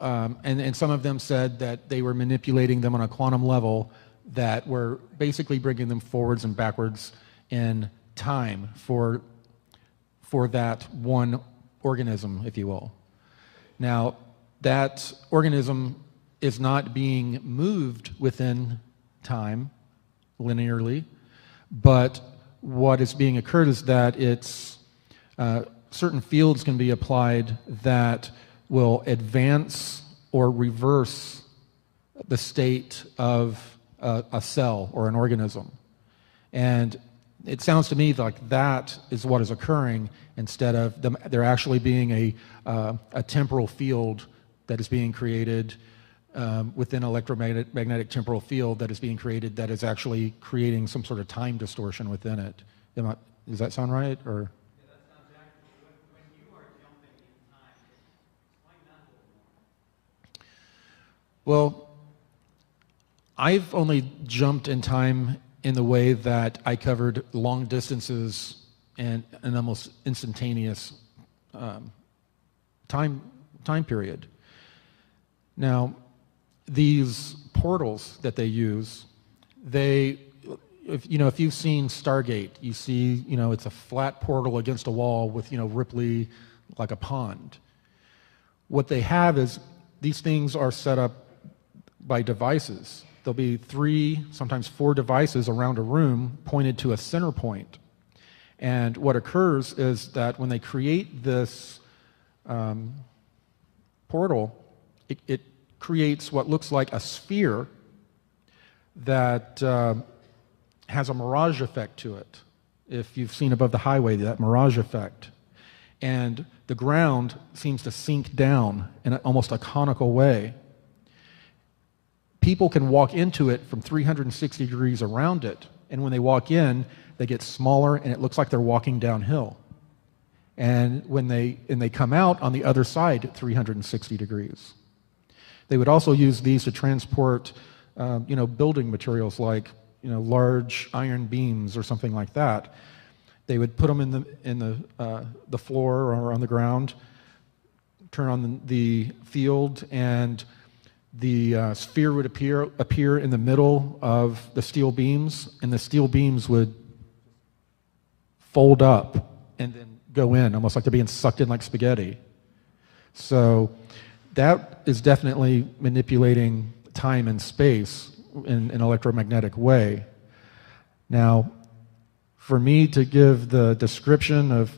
and some of them said that they were manipulating them on a quantum level that were basically bringing them forwards and backwards in time for that one organism, if you will. Now, that organism is not being moved within time linearly, but what is being occurred is that it's certain fields can be applied that will advance or reverse the state of a cell or an organism. And it sounds to me like that is what is occurring instead of there actually being a temporal field that is being created within electromagnetic temporal field that is being created that is actually creating some sort of time distortion within it. Does that sound right? Or? Well, I've only jumped in time in the way that I covered long distances and an almost instantaneous time period. Now, these portals that they use, if you've seen Stargate, you see, it's a flat portal against a wall with, Ripley like a pond. What they have is these things are set up by devices. There'll be 3, sometimes 4 devices around a room pointed to a center point. And what occurs is that when they create this portal, it creates what looks like a sphere that has a mirage effect to it. If you've seen Above the Highway, that mirage effect. And the ground seems to sink down in almost a conical way. People can walk into it from 360 degrees around it, and when they walk in, they get smaller, and it looks like they're walking downhill. And when they come out on the other side at 360 degrees. They would also use these to transport, building materials like, large iron beams or something like that. They would put them in the floor or on the ground, turn on the field, and the sphere would appear in the middle of the steel beams, and the steel beams would fold up and then go in, almost like they're being sucked in like spaghetti. So that is definitely manipulating time and space in an electromagnetic way. Now, for me to give the description of,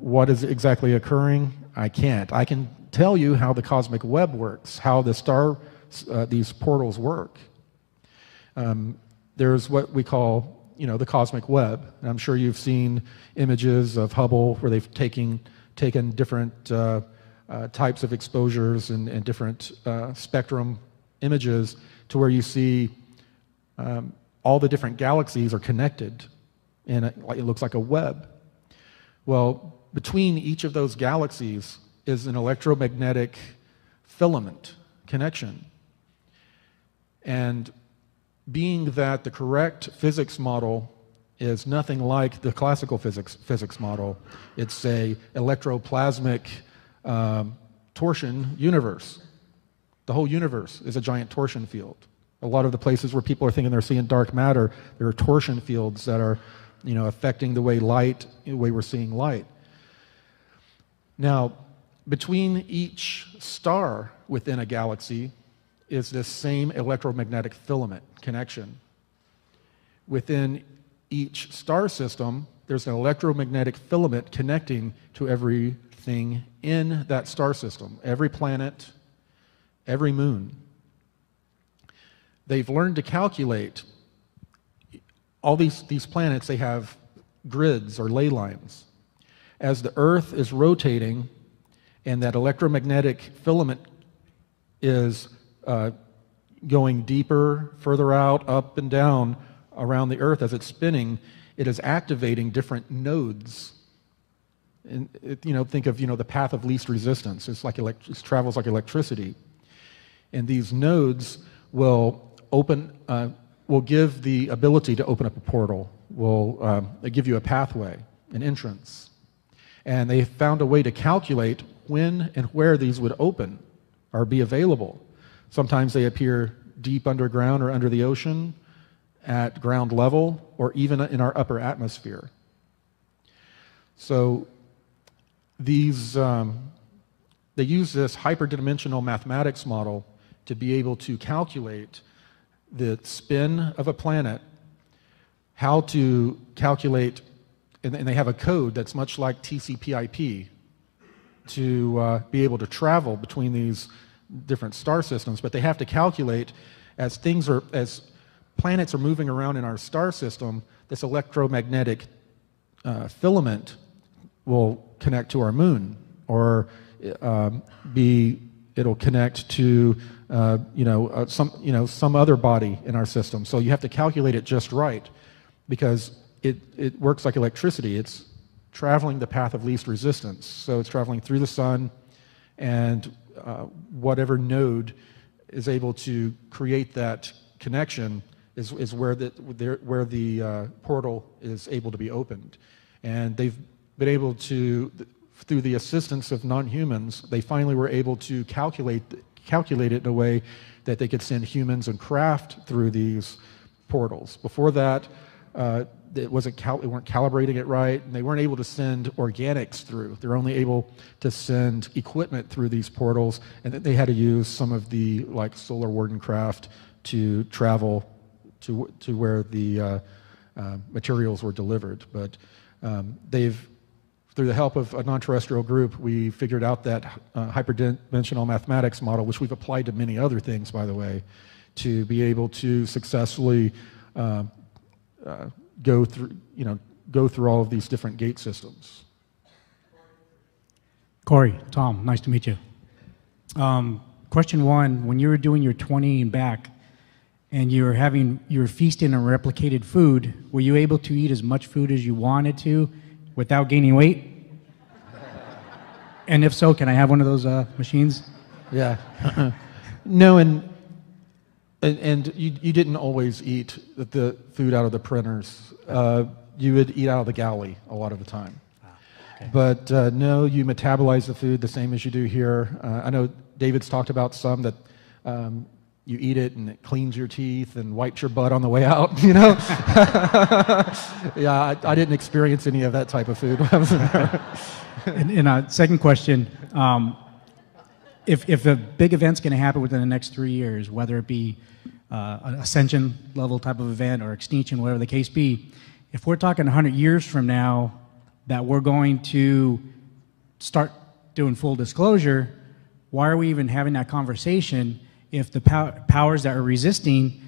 what is exactly occurring, I can't. I can tell you how the cosmic web works, how these portals work. There's what we call, the cosmic web. And I'm sure you've seen images of Hubble where they've taken different types of exposures and different spectrum images to where you see all the different galaxies are connected, and it looks like a web. Well, between each of those galaxies is an electromagnetic filament connection. And being that the correct physics model is nothing like the classical physics model, it's a electroplasmic torsion universe. The whole universe is a giant torsion field. A lot of the places where people are thinking they're seeing dark matter, there are torsion fields that are, affecting the way we're seeing light. Now, between each star within a galaxy is this same electromagnetic filament connection. Within each star system, there's an electromagnetic filament connecting to everything in that star system, every planet, every moon. They've learned to calculate all these planets. They have grids or ley lines. As the Earth is rotating and that electromagnetic filament is going deeper, further out, up and down around the Earth as it's spinning, it is activating different nodes. And think of the path of least resistance. It's like it travels like electricity, and these nodes will give the ability to open up a portal. Will give you a pathway, an entrance, and they found a way to calculate when and where these would open or be available. Sometimes they appear deep underground or under the ocean, at ground level, or even in our upper atmosphere. So these they use this hyperdimensional mathematics model to be able to calculate the spin of a planet, how to calculate, and they have a code that's much like TCP/IP to be able to travel between these different star systems, but they have to calculate as planets are moving around in our star system, this electromagnetic filament will connect to our moon or be it'll connect to some other body in our system. So you have to calculate it just right, because it works like electricity. It's traveling the path of least resistance. So it's traveling through the sun, and whatever node is able to create that connection is where the portal is able to be opened. And they've been able to, through the assistance of non-humans, they finally were able to calculate it in a way that they could send humans and craft through these portals. Before that, they weren't calibrating it right, and they weren't able to send organics through. They're only able to send equipment through these portals, and they had to use some of the solar warden craft to travel to where the materials were delivered. But through the help of a non-terrestrial group, we figured out that hyperdimensional mathematics model, which we've applied to many other things, by the way, to be able to successfully go through all of these different gate systems. Corey, Tom, nice to meet you. Question one: when you were doing your 20 and back, and you were feasting on replicated food, were you able to eat as much food as you wanted to without gaining weight? And if so, can I have one of those machines? Yeah. No, and you didn't always eat the food out of the printers. You would eat out of the galley a lot of the time. Okay. But no, you metabolize the food the same as you do here. I know David's talked about some that you eat it and it cleans your teeth and wipes your butt on the way out, you know? Yeah, I didn't experience any of that type of food when I was in there. And second question, if a big event's going to happen within the next 3 years, whether it be an ascension level type of event or extinction, whatever the case be, if we're talking 100 years from now that we're going to start doing full disclosure, why are we even having that conversation if the powers that are resisting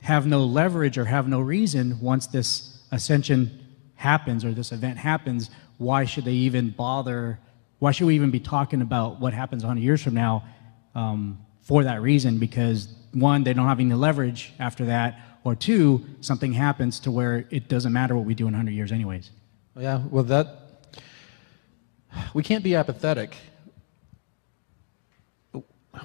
have no leverage or have no reason once this ascension happens or this event happens? Why should they even bother? Why should we even be talking about what happens 100 years from now for that reason? Because one, they don't have any leverage after that, or two, something happens to where it doesn't matter what we do in 100 years anyways. Yeah, well, we can't be apathetic.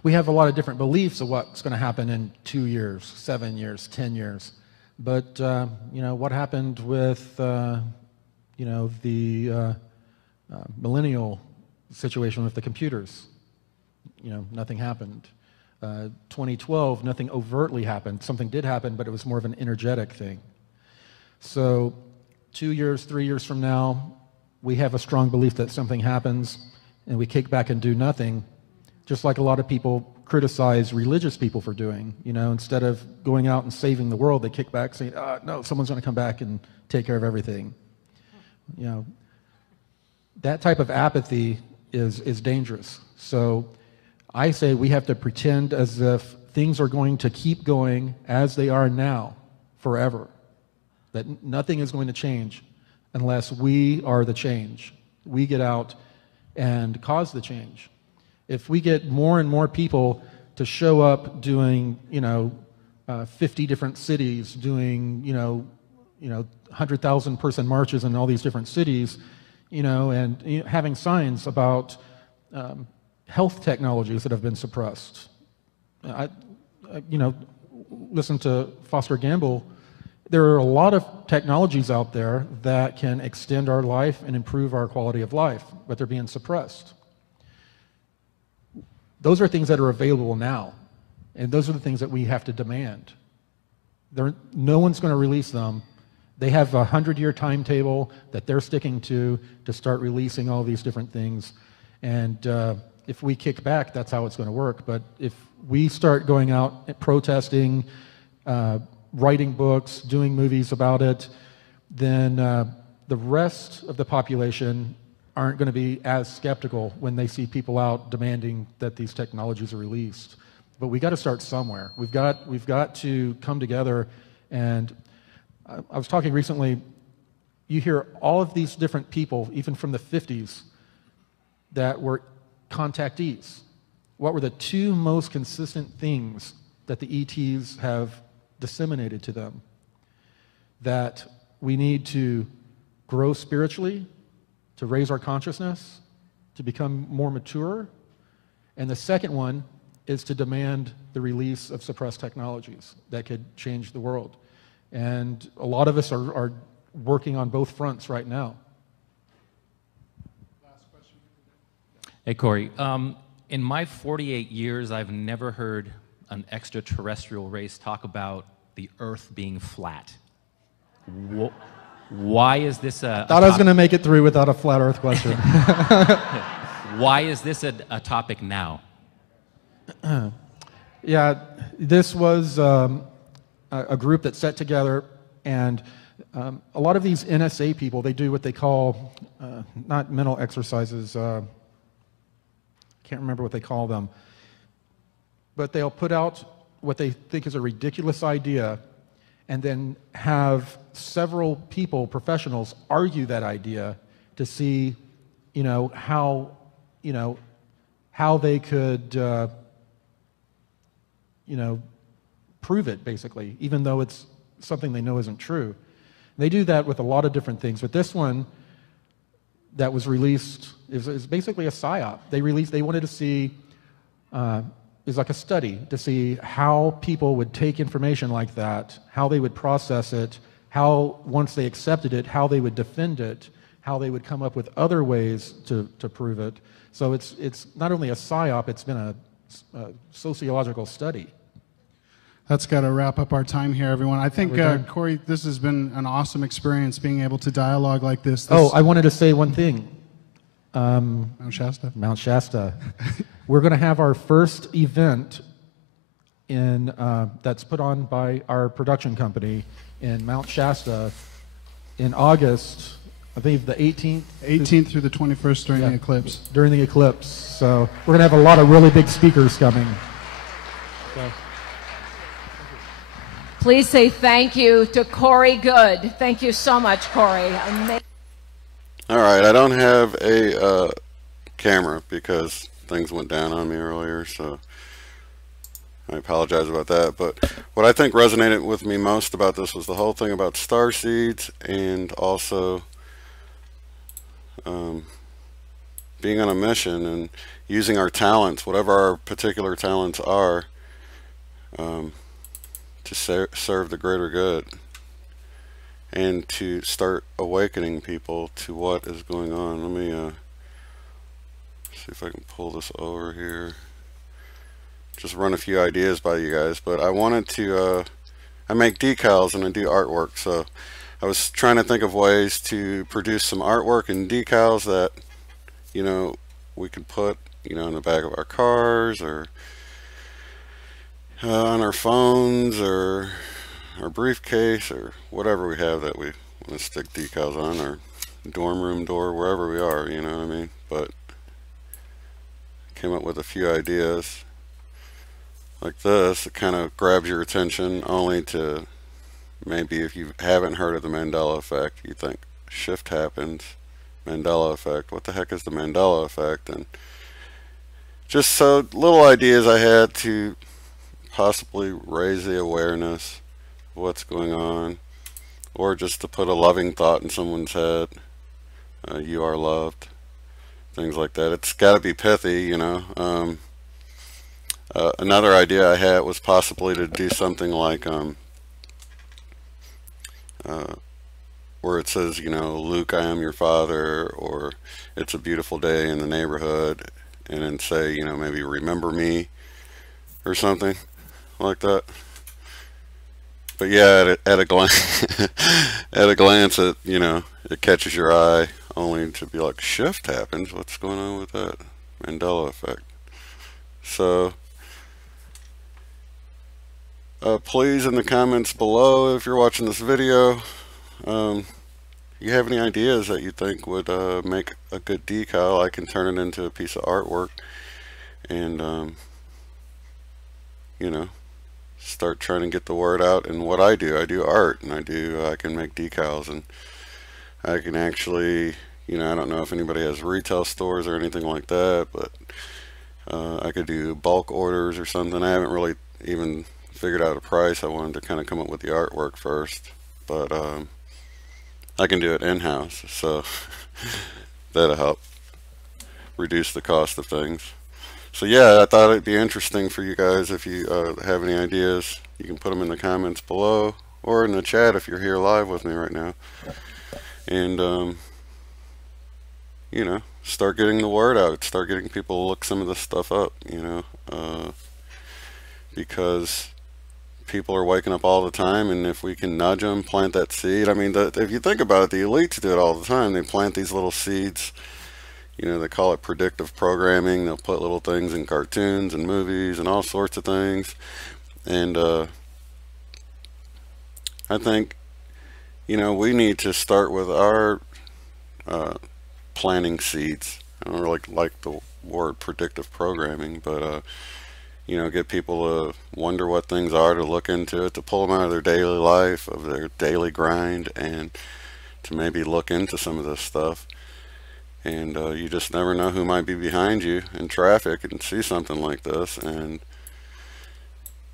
We have a lot of different beliefs of what's going to happen in 2 years, 7 years, 10 years. But, what happened with, the millennial situation with the computers? Nothing happened. 2012, nothing overtly happened. Something did happen, but it was more of an energetic thing. So 2 years, 3 years from now, we have a strong belief that something happens, and we kick back and do nothing, just like a lot of people criticize religious people for doing. Instead of going out and saving the world, they kick back saying, no, someone's going to come back and take care of everything. That type of apathy is dangerous. So I say we have to pretend as if things are going to keep going as they are now forever, that nothing is going to change unless we are the change. We get out and cause the change. If we get more and more people to show up doing, 50 different cities, doing, 100,000 person marches in all these different cities, and having signs about health technologies that have been suppressed. Listen to Foster Gamble. There are a lot of technologies out there that can extend our life and improve our quality of life, but they're being suppressed. Those are things that are available now, and those are the things that we have to demand. No one's going to release them. They have a 100-year timetable that they're sticking to start releasing all these different things, and if we kick back, that's how it's going to work. But if we start going out and protesting, writing books, doing movies about it, then the rest of the population aren't going to be as skeptical when they see people out demanding that these technologies are released. But we got to start somewhere. We've got to come together. And I was talking recently, you hear all of these different people, even from the 50s, that were contactees. what were the two most consistent things that the ETs have disseminated to them? That we need to grow spiritually, to raise our consciousness, to become more mature. And the second one is to demand the release of suppressed technologies that could change the world. And a lot of us are working on both fronts right now. Hey, Corey. In my 48 years, I've never heard an extraterrestrial race talk about the Earth being flat. Why is this a... Thought I was going to make it through without a flat Earth question. Why is this a topic now? Yeah, this was a group that set together, and a lot of these NSA people, they do what they call, not mental exercises, can't remember what they call them, but they'll put out what they think is a ridiculous idea and then have several people, professionals, argue that idea to see, how they could, prove it, basically, even though it's something they know isn't true. They do that with a lot of different things, but this one that was released is basically a PSYOP. They wanted to see, is like a study to see how people would take information like that, how they would process it, how, once they accepted it, how they would defend it, how they would come up with other ways to prove it. So it's not only a PSYOP, it's been a sociological study. That's got to wrap up our time here, everyone. I think, Corey, this has been an awesome experience being able to dialogue like this. I wanted to say one thing. Mount Shasta. Mount Shasta. We're going to have our first event that's put on by our production company in Mount Shasta in August, I believe the 18th. 18th through the 21st during the eclipse. During the eclipse. So we're going to have a lot of really big speakers coming. So. Please say thank you to Corey Good. Thank you so much, Corey. All right, I don't have a camera because things went down on me earlier, so I apologize about that. But what I think resonated with me most about this was the whole thing about starseeds, and also being on a mission and using our talents, whatever our particular talents are, to serve the greater good and to start awakening people to what is going on. Let me see if I can pull this over here. Just run a few ideas by you guys, but I wanted to, I make decals and I do artwork, so I was trying to think of ways to produce some artwork and decals that, we could put, in the back of our cars, or on our phones, or our briefcase, or whatever we have that we want to stick decals on, our dorm room door, wherever we are, you know what I mean? But came up with a few ideas like this. It kind of grabs your attention, only to maybe, if you haven't heard of the Mandela Effect, you think shift happens, Mandela Effect, what the heck is the Mandela Effect? And just so little ideas I had to possibly raise the awareness of what's going on, or just to put a loving thought in someone's head. You are loved, things like that. It's got to be pithy, another idea I had was possibly to do something like where it says, Luke, I am your father, or it's a beautiful day in the neighborhood, and then say, maybe remember me, or something like that. But yeah, at a glance, it catches your eye, only to be like, shift happens. What's going on with that? Mandela Effect. So please, in the comments below, if you're watching this video, you have any ideas that you think would make a good decal. I can turn it into a piece of artwork, and start trying to get the word out. And what I do art, and I can make decals, and I can actually, I don't know if anybody has retail stores or anything like that, but I I could do bulk orders or something. I haven't really even figured out a price. I wanted to kind of come up with the artwork first, but I can do it in-house, so that'll help reduce the cost of things. So yeah, I thought it'd be interesting for you guys. If you have any ideas, you can put them in the comments below or in the chat if you're here live with me right now. And you know, start getting the word out, start getting people to look some of this stuff up, you know, because people are waking up all the time, and if we can nudge them, plant that seed. I mean, if you think about it, the elites do it all the time. They plant these little seeds, you know, they call it predictive programming. They'll put little things in cartoons and movies and all sorts of things. And I think, you know, we need to start with our planting seeds. I don't really like the word predictive programming, but you know, get people to wonder what things are, to look into it, to pull them out of their daily life, of their daily grind, and to maybe look into some of this stuff. And you just never know who might be behind you in traffic and see something like this, and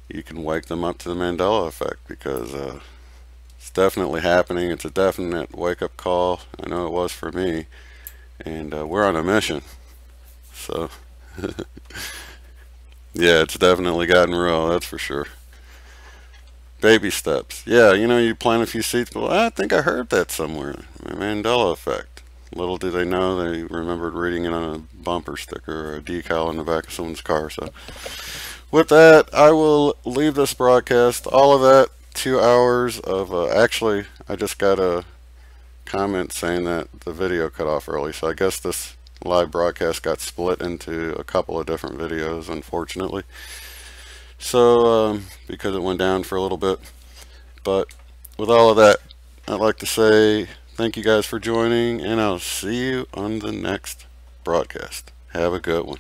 you can wake them up to the Mandela Effect, because it's definitely happening. It's a definite wake-up call. I know it was for me, and we're on a mission. So yeah, it's definitely gotten real, that's for sure. Baby steps. Yeah, you know, you plant a few seeds, but I think I heard that somewhere. The Mandela Effect. Little do they know, they remembered reading it on a bumper sticker or a decal in the back of someone's car. So with that, I will leave this broadcast. All of that, 2 hours of, actually, I just got a comment saying that the video cut off early, so I guess this live broadcast got split into a couple of different videos, unfortunately. So, because it went down for a little bit. But with all of that, I'd like to say thank you guys for joining, and I'll see you on the next broadcast. Have a good one.